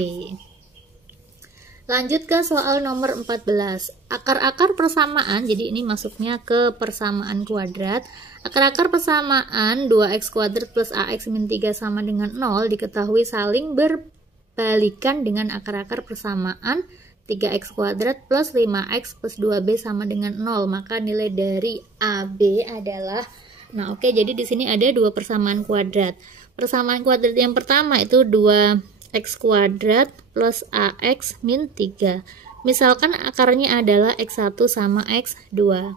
Lanjut ke soal nomor 14. Akar-akar persamaan, jadi ini masuknya ke persamaan kuadrat. Akar-akar persamaan 2x kuadrat plus ax min 3 sama dengan 0 diketahui saling berbalikan dengan akar-akar persamaan 3x kuadrat plus 5x plus 2b sama dengan 0. Maka nilai dari AB adalah, nah oke, jadi di sini ada dua persamaan kuadrat. Persamaan kuadrat yang pertama itu 2x kuadrat plus ax min 3. Misalkan akarnya adalah x1 sama x2.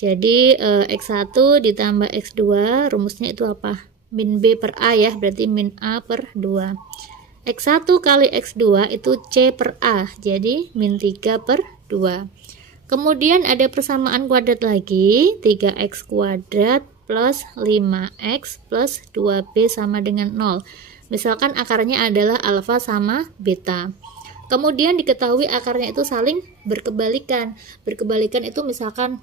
Jadi x1 ditambah x2, rumusnya itu apa? Min b per a ya, berarti min a per 2. x1 kali x2 itu c per a, jadi min 3 per 2. Kemudian ada persamaan kuadrat lagi, 3x kuadrat plus 5x plus 2b sama dengan 0. Misalkan akarnya adalah alfa sama beta. Kemudian diketahui akarnya itu saling berkebalikan. Berkebalikan itu misalkan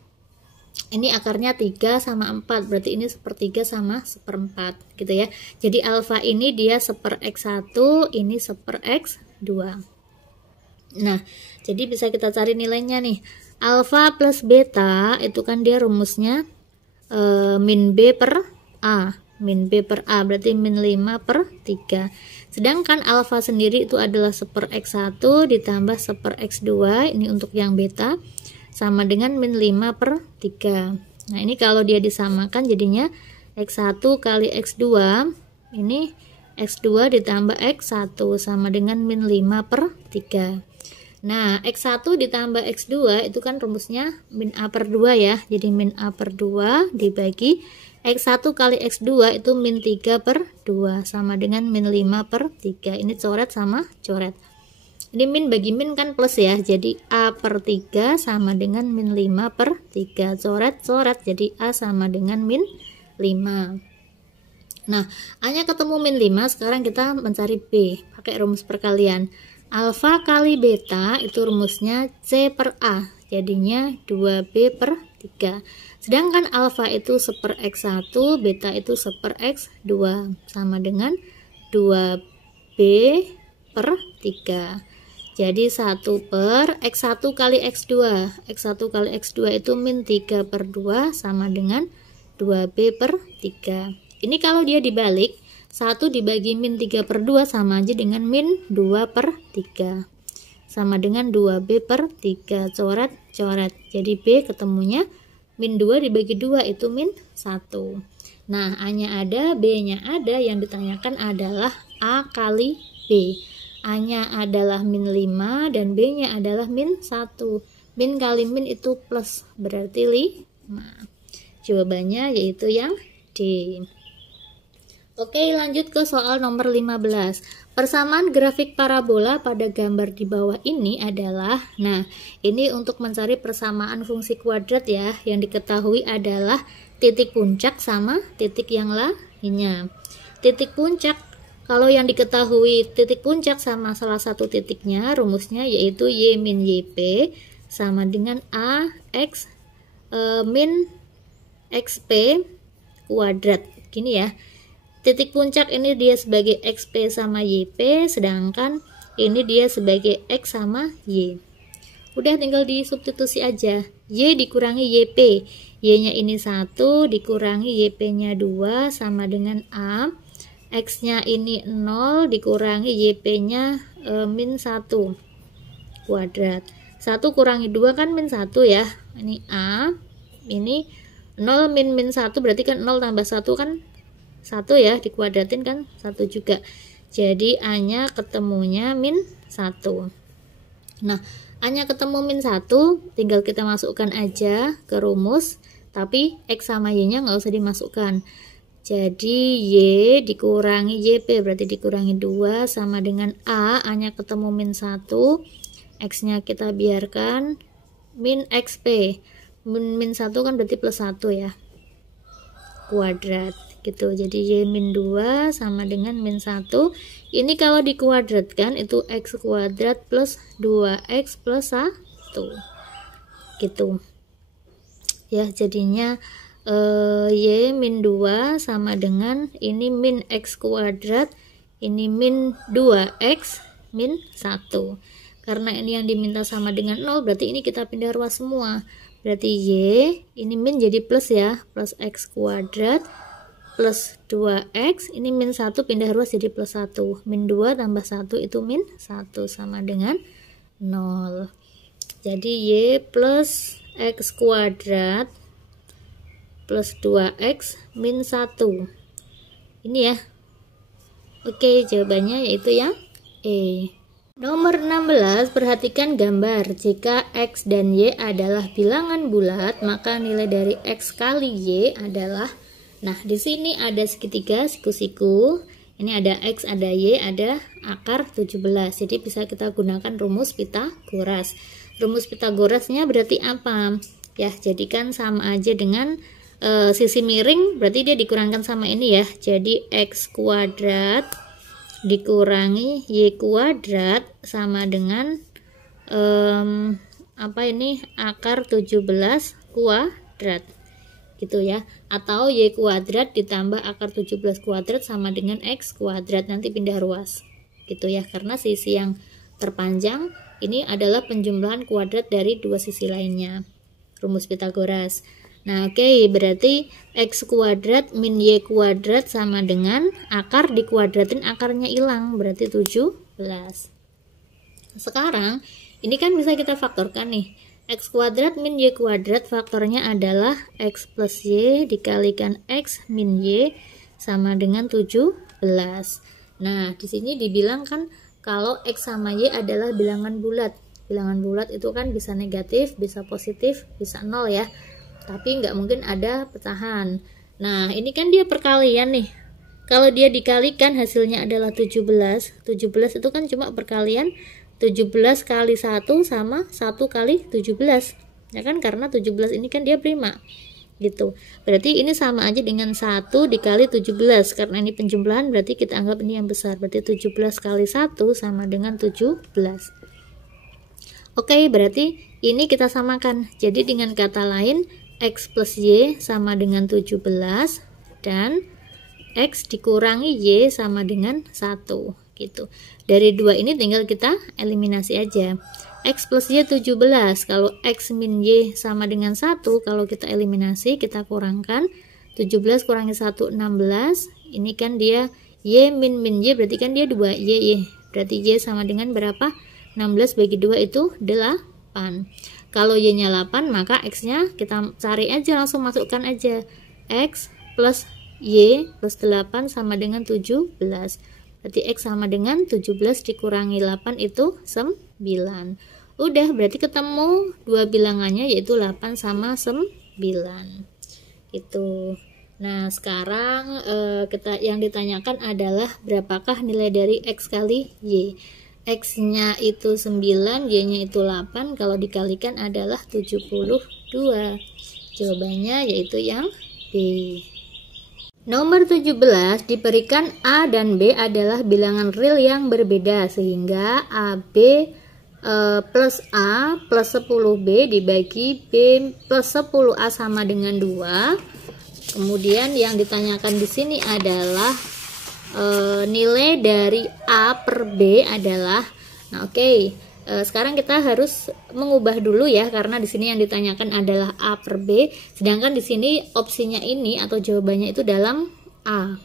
ini akarnya 3 sama 4, berarti ini 1/3 sama 1/4 gitu ya. Jadi alfa ini dia 1/x1, ini 1/x2. Nah, jadi bisa kita cari nilainya nih. Alfa plus beta itu kan dia rumusnya min b per a. Min b per a berarti min 5/3. Sedangkan alfa sendiri itu adalah 1/x1 ditambah 1/x2, ini untuk yang beta, sama dengan min 5/3. Nah ini kalau dia disamakan jadinya x1 kali x2, ini x2 ditambah x1 sama dengan min 5/3. Nah x1 ditambah x2 itu kan rumusnya min a per 2 ya, jadi min a per 2 dibagi x1 kali x2 itu min 3/2 sama dengan min 5/3. Ini coret sama coret. Ini min bagi min kan plus ya, jadi a per 3 sama dengan min 5/3. Coret-coret jadi a sama dengan min 5. Nah, A-nya ketemu min 5, sekarang kita mencari B pakai rumus perkalian. Alfa kali beta itu rumusnya C per A, jadinya 2B per 3. Sedangkan alfa itu 1/x1, beta itu 1/x2, sama dengan 2B per 3. Jadi 1/x1 kali x2. x1 kali x2 itu min 3/2 sama dengan 2B per 3. Ini kalau dia dibalik, 1 dibagi min 3/2 sama aja dengan min 2/3. Sama dengan 2B per 3. Coret-coret. Jadi B ketemunya min 2 dibagi 2 itu min 1. Nah, A-nya ada, B-nya ada. Yang ditanyakan adalah A kali B. A-nya adalah min 5 dan B-nya adalah min 1. Min kali min itu plus, berarti 5. Jawabannya yaitu yang D. Oke, lanjut ke soal nomor 15. Persamaan grafik parabola pada gambar di bawah ini adalah, nah ini untuk mencari persamaan fungsi kuadrat ya, yang diketahui adalah titik puncak sama titik yang lainnya. Titik puncak, kalau yang diketahui titik puncak sama salah satu titiknya, rumusnya yaitu y min yp sama dengan a x min xp kuadrat. Gini ya. Titik puncak ini dia sebagai xp sama yp, sedangkan ini dia sebagai x sama y. Udah tinggal disubstitusi aja. Y dikurangi yp. Y-nya ini 1 dikurangi yp-nya 2 sama dengan a. X-nya ini 0 dikurangi yp-nya min 1 kuadrat. 1 kurangi 2 kan min 1 ya. Ini a. Ini 0 min 1 berarti kan 0 tambah 1 kan 1 ya, dikuadratin kan 1 juga. Jadi A-nya ketemunya min 1. Nah, A-nya ketemu min 1, tinggal kita masukkan aja ke rumus, tapi X sama Y-nya nggak usah dimasukkan. Jadi Y dikurangi YP, berarti dikurangi 2 sama dengan A. A-nya ketemu min 1, X-nya kita biarkan min XP. Min 1 kan berarti plus 1 ya, kuadrat gitu. Jadi Y min 2 sama dengan min 1. Ini kalau dikuadratkan itu X kuadrat plus 2X plus 1. gitu ya. Jadinya y min 2 sama dengan ini min x kuadrat, ini min 2x min 1. Karena ini yang diminta sama dengan 0, berarti ini kita pindah ruas semua. Berarti y ini min jadi plus ya, plus x kuadrat plus 2x, ini min 1 pindah ruas jadi plus 1. Min 2 tambah 1 itu min 1 sama dengan 0. Jadi y plus x kuadrat plus 2x min 1. Ini ya. Oke, jawabannya yaitu yang E. Nomor 16, perhatikan gambar. Jika x dan y adalah bilangan bulat, maka nilai dari x kali y adalah, nah di sini ada segitiga siku-siku. Ini ada x, ada y, ada akar 17. Jadi bisa kita gunakan rumus Pitagoras. Rumus Pitagorasnya berarti apa? Ya, jadikan sama aja dengan sisi miring, berarti dia dikurangkan sama ini ya. Jadi x kuadrat dikurangi y kuadrat sama dengan apa ini, akar 17 kuadrat gitu ya, atau y kuadrat ditambah akar 17 kuadrat sama dengan x kuadrat, nanti pindah ruas gitu ya, karena sisi yang terpanjang ini adalah penjumlahan kuadrat dari dua sisi lainnya. Rumus Pitagoras. Nah, oke, berarti x kuadrat min y kuadrat sama dengan akar dikuadratin, akarnya hilang, berarti 17. Sekarang ini kan bisa kita faktorkan nih. X kuadrat min y kuadrat faktornya adalah x plus y dikalikan x min y sama dengan 17. Nah, di sini dibilang kan kalau x sama y adalah bilangan bulat. Bilangan bulat itu kan bisa negatif, bisa positif, bisa 0 ya. Tapi nggak mungkin ada pecahan. Nah, ini kan dia perkalian nih. Kalau dia dikalikan hasilnya adalah 17. 17 itu kan cuma perkalian 17 kali 1 sama 1 kali 17. Ya kan, karena 17 ini kan dia prima. Gitu. Berarti ini sama aja dengan 1 dikali 17. Karena ini penjumlahan berarti kita anggap ini yang besar. Berarti 17 kali 1 sama dengan 17. Oke, berarti ini kita samakan. Jadi dengan kata lain, x plus y sama dengan 17 dan x dikurangi y sama dengan 1 gitu. Dari dua ini tinggal kita eliminasi aja. X plus y 17, kalau x min y sama dengan 1, kalau kita eliminasi kita kurangkan 17 kurangi 1 16. Ini kan dia y min y, berarti kan dia 2y. Berarti y sama dengan berapa? 16 bagi 2 itu 8. Kalau y-nya 8, maka x-nya kita cari aja, langsung masukkan aja. X plus y plus 8 sama dengan 17. Berarti x sama dengan 17 dikurangi 8 itu 9. Udah, berarti ketemu dua bilangannya yaitu 8 sama 9. Gitu. Nah, sekarang yang ditanyakan adalah berapakah nilai dari x kali y. X-nya itu 9, Y-nya itu 8, kalau dikalikan adalah 72. Jawabannya yaitu yang B. Nomor 17, diberikan A dan B adalah bilangan real yang berbeda, sehingga AB plus A plus 10B dibagi B plus 10A sama dengan 2. Kemudian yang ditanyakan di sini adalah nilai dari A per B adalah, nah oke, sekarang kita harus mengubah dulu ya, karena di sini yang ditanyakan adalah A per B, sedangkan di sini opsinya ini atau jawabannya itu dalam A.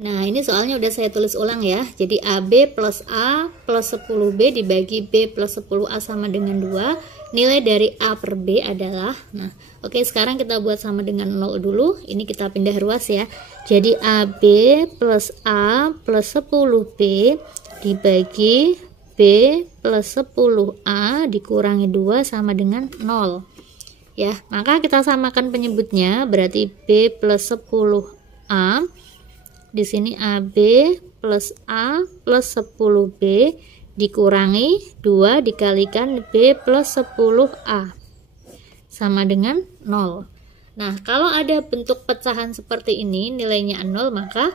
Nah, ini soalnya udah saya tulis ulang ya. Jadi AB plus A plus 10B dibagi B plus 10A sama dengan 2. Nilai dari A per B adalah, nah oke, sekarang kita buat sama dengan 0 dulu. Ini kita pindah ruas ya. Jadi AB plus A plus 10B dibagi B plus 10A dikurangi 2 sama dengan 0 ya. Maka kita samakan penyebutnya, berarti B plus 10A, di sini AB plus A plus 10B dikurangi 2 dikalikan B plus 10A sama dengan 0. Nah, kalau ada bentuk pecahan seperti ini nilainya 0, maka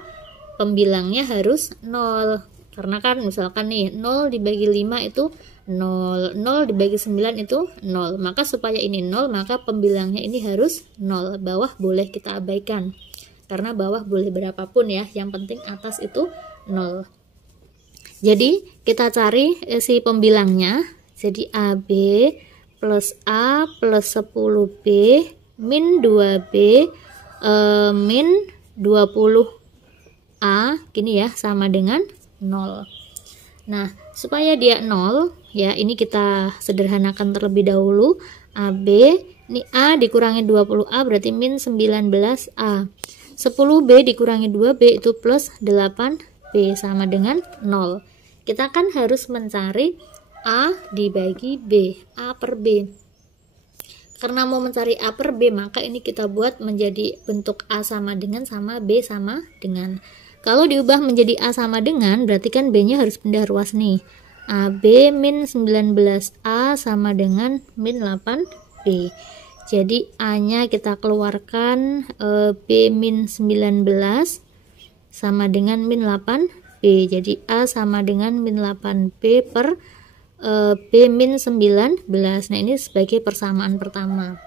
pembilangnya harus 0 Karena kan misalkan nih 0 dibagi 5 itu 0, 0 dibagi 9 itu 0. Maka supaya ini 0, maka pembilangnya ini harus 0. Bawah boleh kita abaikan. Karena bawah boleh berapapun ya, yang penting atas itu 0. Jadi kita cari si pembilangnya. Jadi AB plus A plus 10B min 2B min 20A gini ya, sama dengan 0. Nah, supaya dia 0 ya, ini kita sederhanakan terlebih dahulu. AB ini A dikurangi 20A berarti min 19A. 10B dikurangi 2B itu plus 8B sama dengan 0. Kita kan harus mencari A dibagi B, A per B. Karena mau mencari A per B, maka ini kita buat menjadi bentuk A sama dengan sama B sama dengan. Kalau diubah menjadi A sama dengan, berarti kan B-nya harus pindah ruas nih. AB min 19A sama dengan min 8B. Jadi A-nya kita keluarkan, B min 19 sama dengan min 8B. Jadi A sama dengan min 8B per B min 19. Nah, ini sebagai persamaan pertama.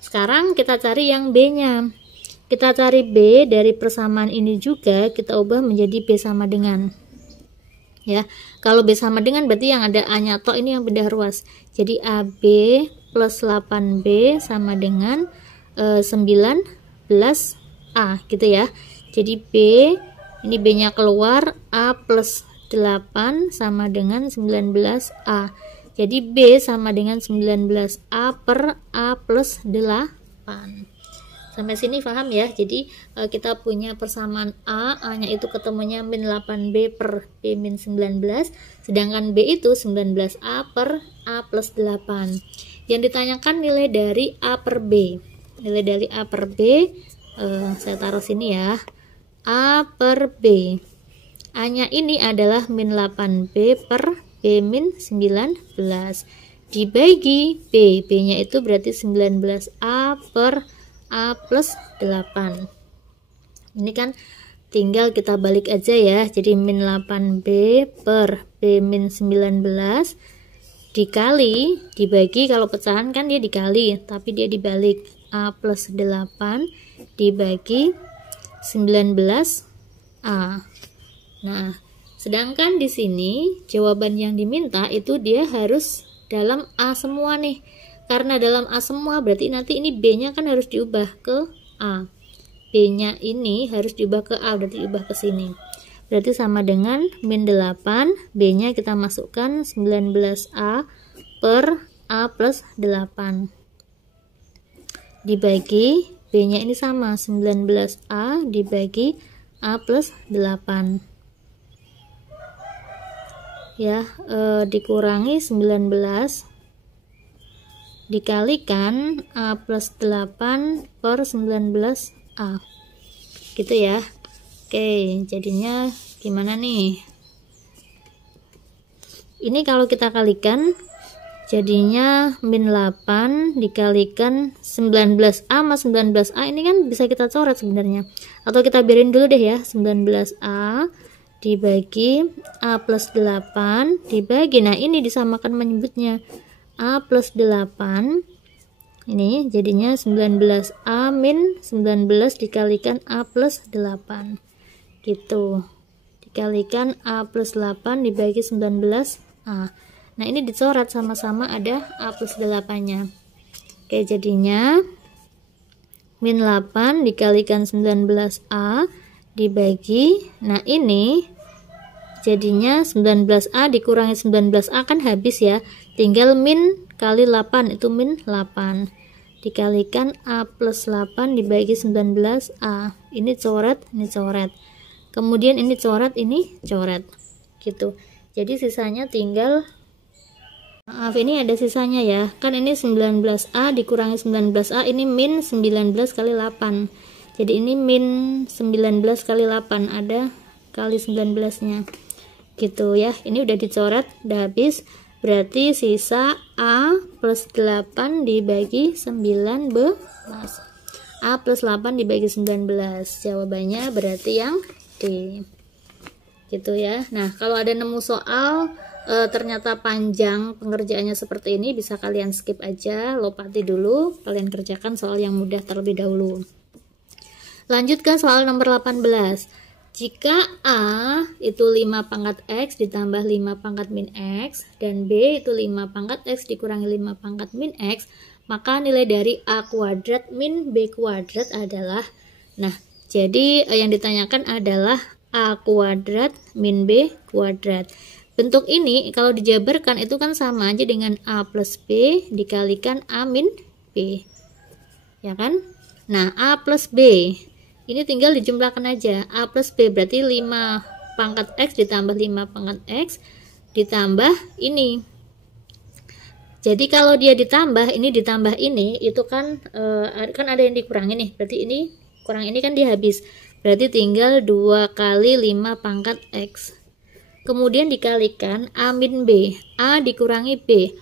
Sekarang kita cari yang B-nya. Kita cari B dari persamaan ini juga kita ubah menjadi B sama dengan. Ya, kalau B sama dengan berarti yang ada A-nya tok ini yang pindah ruas. Jadi AB plus 8B sama dengan 19A gitu ya. Jadi B, ini B-nya keluar, A plus 8 sama dengan 19A. Jadi B sama dengan 19A per A plus 8. Sampai sini paham ya? Jadi kita punya persamaan A-nya itu ketemunya min 8B per B min 19, sedangkan B itu 19A per A plus 8. Yang ditanyakan nilai dari A per B. Nilai dari A per B, saya taruh sini ya. A per B. A-nya ini adalah min 8B per B min 19. Dibagi B. B-nya itu berarti 19A per A plus 8. Ini kan tinggal kita balik aja ya. Jadi min 8B per B min 19 dikali, dibagi, kalau pecahan kan dia dikali, tapi dia dibalik. A plus 8 dibagi 19A. Nah, sedangkan di sini jawaban yang diminta itu dia harus dalam A semua nih. Karena dalam A semua berarti nanti ini B-nya kan harus diubah ke A. B-nya ini harus diubah ke A, berarti diubah ke sini. Berarti sama dengan min 8, B-nya kita masukkan 19A per A plus 8. Dibagi, B-nya ini sama, 19A dibagi A plus 8. Ya, dikurangi 19 dikalikan A plus 8 per 19A gitu ya. Oke, jadinya gimana nih? Ini kalau kita kalikan jadinya min 8 dikalikan 19A sama 19A, ini kan bisa kita coret sebenarnya, atau kita biarin dulu deh ya. 19A dibagi A plus 8 dibagi, nah ini disamakan menyebutnya A plus 8, ini jadinya 19A min 19 dikalikan A plus 8 gitu, dikalikan A plus 8 dibagi 19A. Nah ini dicoret sama-sama ada A plus 8 nya. Oke, jadinya min 8 dikalikan 19A dibagi, nah ini jadinya 19A dikurangi 19A kan habis ya, tinggal min kali 8 itu min 8 dikalikan A plus 8 dibagi 19A. Ini coret, ini coret, kemudian ini coret, ini coret gitu. Jadi sisanya tinggal, maaf ini ada sisanya ya, kan ini 19A dikurangi 19A, ini min 19 kali 8, jadi ini min 19 kali 8, ada kali 19 nya gitu ya. Ini udah dicoret, udah habis, berarti sisa A plus 8 dibagi 19. A plus 8 dibagi 19, jawabannya berarti yang D. gitu ya. Nah, kalau ada nemu soal ternyata panjang pengerjaannya seperti ini, bisa kalian skip aja, lopati dulu, kalian kerjakan soal yang mudah terlebih dahulu. Lanjut ke soal nomor 18. Jika A itu 5 pangkat X ditambah 5 pangkat min X, dan B itu 5 pangkat X dikurangi 5 pangkat min X, maka nilai dari A kuadrat min B kuadrat adalah, nah, jadi yang ditanyakan adalah A kuadrat min B kuadrat. Bentuk ini kalau dijabarkan itu kan sama aja dengan A plus B dikalikan A min B, ya kan? Nah, A plus B ini tinggal dijumlahkan aja. A plus B berarti 5 pangkat X ditambah 5 pangkat X ditambah ini. Jadi kalau dia ditambah ini itu kan kan ada yang dikurangi nih. Berarti ini kurang ini kan dia habis. Berarti tinggal 2 kali 5 pangkat X. Kemudian dikalikan A min B. A dikurangi B.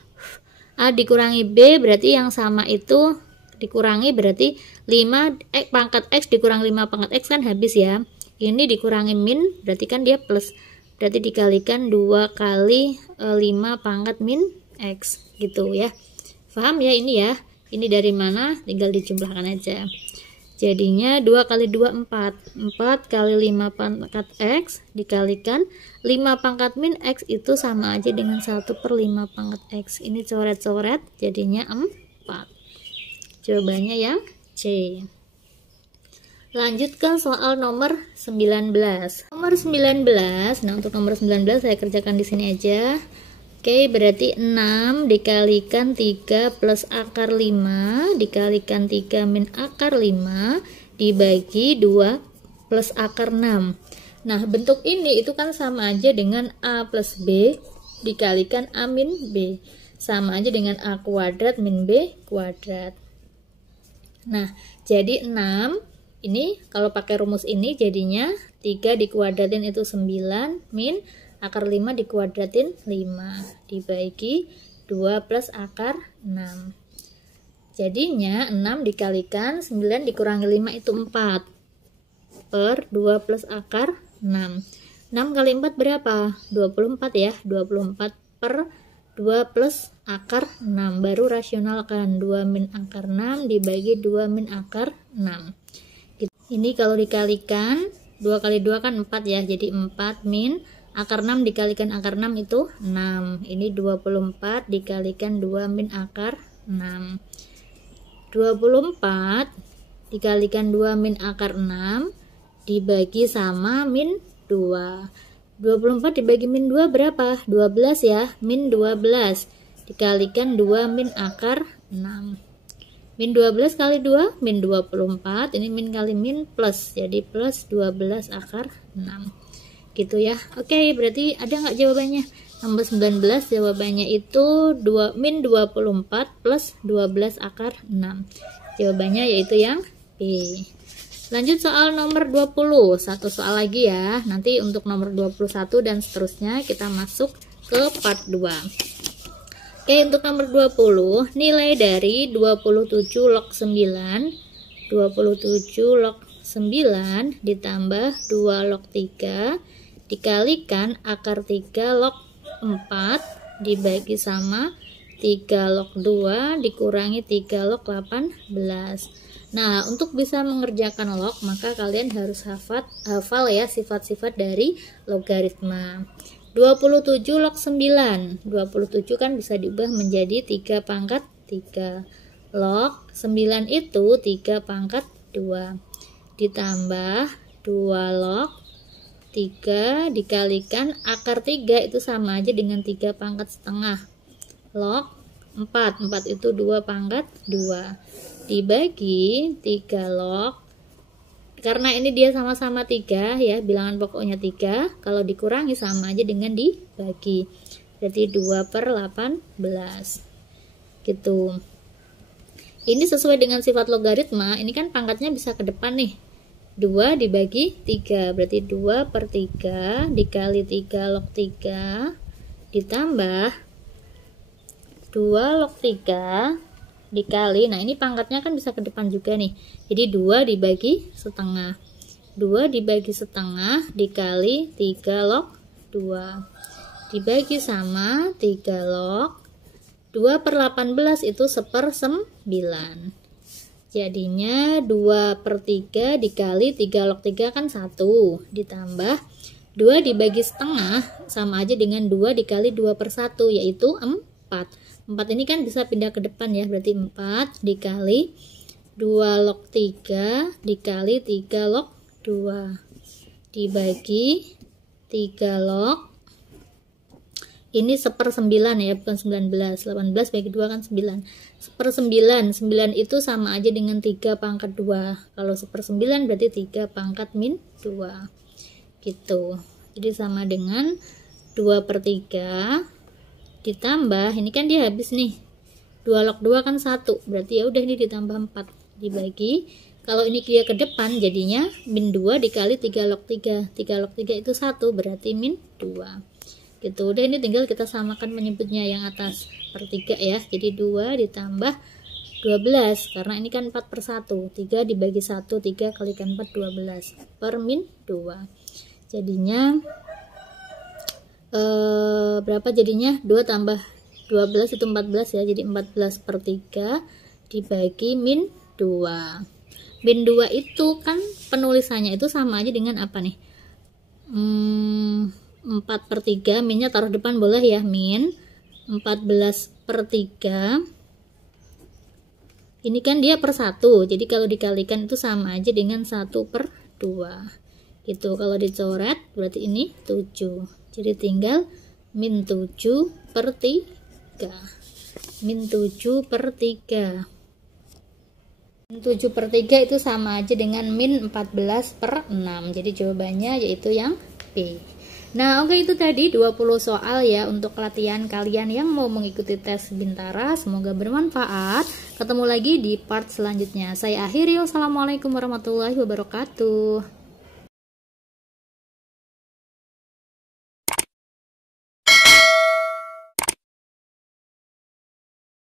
A dikurangi B berarti yang sama itu dikurangi, berarti 5 pangkat X dikurang 5 pangkat X kan habis ya. Ini dikurangi min berarti kan dia plus. Berarti dikalikan 2 kali 5 pangkat min X gitu ya. Paham ya ini ya? Ini dari mana? Tinggal dijumlahkan aja. Jadinya 2 kali 2 4. 4 kali 5 pangkat X dikalikan 5 pangkat min X itu sama aja dengan 1/5 pangkat X. Ini coret-coret jadinya 4. Jawabannya yang C. Lanjut ke soal nomor 19. Nomor 19. Nah, untuk nomor 19 saya kerjakan di sini aja. Oke, berarti 6 dikalikan 3 plus akar 5 dikalikan 3 min akar 5 dibagi 2 plus akar 6. Nah, bentuk ini itu kan sama aja dengan A plus B dikalikan A min B. Sama aja dengan A kuadrat min B kuadrat. Nah, jadi 6 ini kalau pakai rumus ini jadinya 3 dikuadratin itu 9 min akar 5 dikuadratin 5 dibagi 2 plus akar 6. Jadinya 6 dikalikan 9 dikurangi 5 itu 4 per 2 plus akar 6. 6 kali 4 berapa? 24 ya. 24 per 2 plus akar 6, baru rasionalkan 2 min akar 6 dibagi 2 min akar 6. Ini kalau dikalikan 2 kali 2 kan 4 ya, jadi 4 min akar 6 dikalikan akar 6 itu 6. Ini 24 dikalikan 2 min akar 6. 24 dikalikan 2 min akar 6 dibagi sama min 2. 24 dibagi min 2 berapa? 12 ya, min 12 dikalikan 2 min akar 6. Min 12 kali 2 min 24, ini min kali min plus, jadi plus 12 akar 6 gitu ya. Oke, berarti ada nggak jawabannya? Nomor 19 jawabannya itu min 24 plus 12 akar 6. Jawabannya yaitu yang B. Lanjut soal nomor 20, satu soal lagi ya. Nanti untuk nomor 21 dan seterusnya kita masuk ke part 2. Oke, untuk nomor 20, nilai dari 27 log 9, 27 log 9 ditambah 2 log 3 dikalikan akar 3 log 4 dibagi sama 3 log 2 dikurangi 3 log 18. Nah, untuk bisa mengerjakan log, maka kalian harus hafal ya sifat-sifat dari logaritma. 27 log 9. 27 kan bisa diubah menjadi 3 pangkat 3. Log 9 itu 3 pangkat 2. Ditambah 2 log 3 dikalikan akar 3 itu sama aja dengan 3 pangkat setengah. Log 4. 4 itu 2 pangkat 2. Dibagi 3 log, karena ini dia sama-sama 3 ya, bilangan pokoknya 3, kalau dikurangi sama aja dengan dibagi, berarti 2 per 18 gitu. Ini sesuai dengan sifat logaritma, ini kan pangkatnya bisa ke depan nih, 2 dibagi 3, berarti 2 per 3 dikali 3 log 3 ditambah 2 log 3 dikali, nah ini pangkatnya kan bisa ke depan juga nih, jadi 2 dibagi setengah 2 dibagi setengah dikali 3 log 2. Dibagi sama 3 log 2/18 itu 1/9. Jadinya 2/3 dikali 3 log 3 kan 1. Ditambah 2 dibagi setengah sama aja dengan 2 dikali 2/1 yaitu 4. 4 ini kan bisa pindah ke depan ya, berarti 4 dikali 2 log 3 dikali 3 log 2 dibagi 3 log, ini 1/9 ya, bukan 19. 18 bagi 2 kan 9. 1/9. 9 itu sama aja dengan 3 pangkat 2. Kalau 1/9 berarti 3 pangkat min 2. Gitu. Jadi sama dengan 2/3 ditambah, ini kan dia habis nih. 2 log 2 kan 1. Berarti ya udah ini ditambah 4 dibagi. Kalau ini dia ke depan jadinya min 2 dikali 3 log 3. 3 log 3 itu 1 berarti min 2. Gitu. Udah ini tinggal kita samakan menyebutnya yang atas per 3 ya. Jadi 2 ditambah 12 karena ini kan 4/1. 3 dibagi 1, 3 kalikan 4 12 per min 2. Jadinya berapa jadinya? 2 tambah 12 itu 14 ya. Jadi 14/3 dibagi min 2. Min 2 itu kan penulisannya itu sama aja dengan apa nih? 4/3, minnya taruh depan boleh ya, min 14/3. Ini kan dia per 1, jadi kalau dikalikan itu sama aja dengan 1/2 gitu. Kalau dicoret berarti ini 7, jadi tinggal min 7/3. Min 7/3. 7/3 itu sama aja dengan min 14/6. Jadi jawabannya yaitu yang B. Nah, oke, itu tadi 20 soal ya untuk latihan kalian yang mau mengikuti tes Bintara. Semoga bermanfaat. Ketemu lagi di part selanjutnya. Saya akhiri. Wassalamualaikum warahmatullahi wabarakatuh.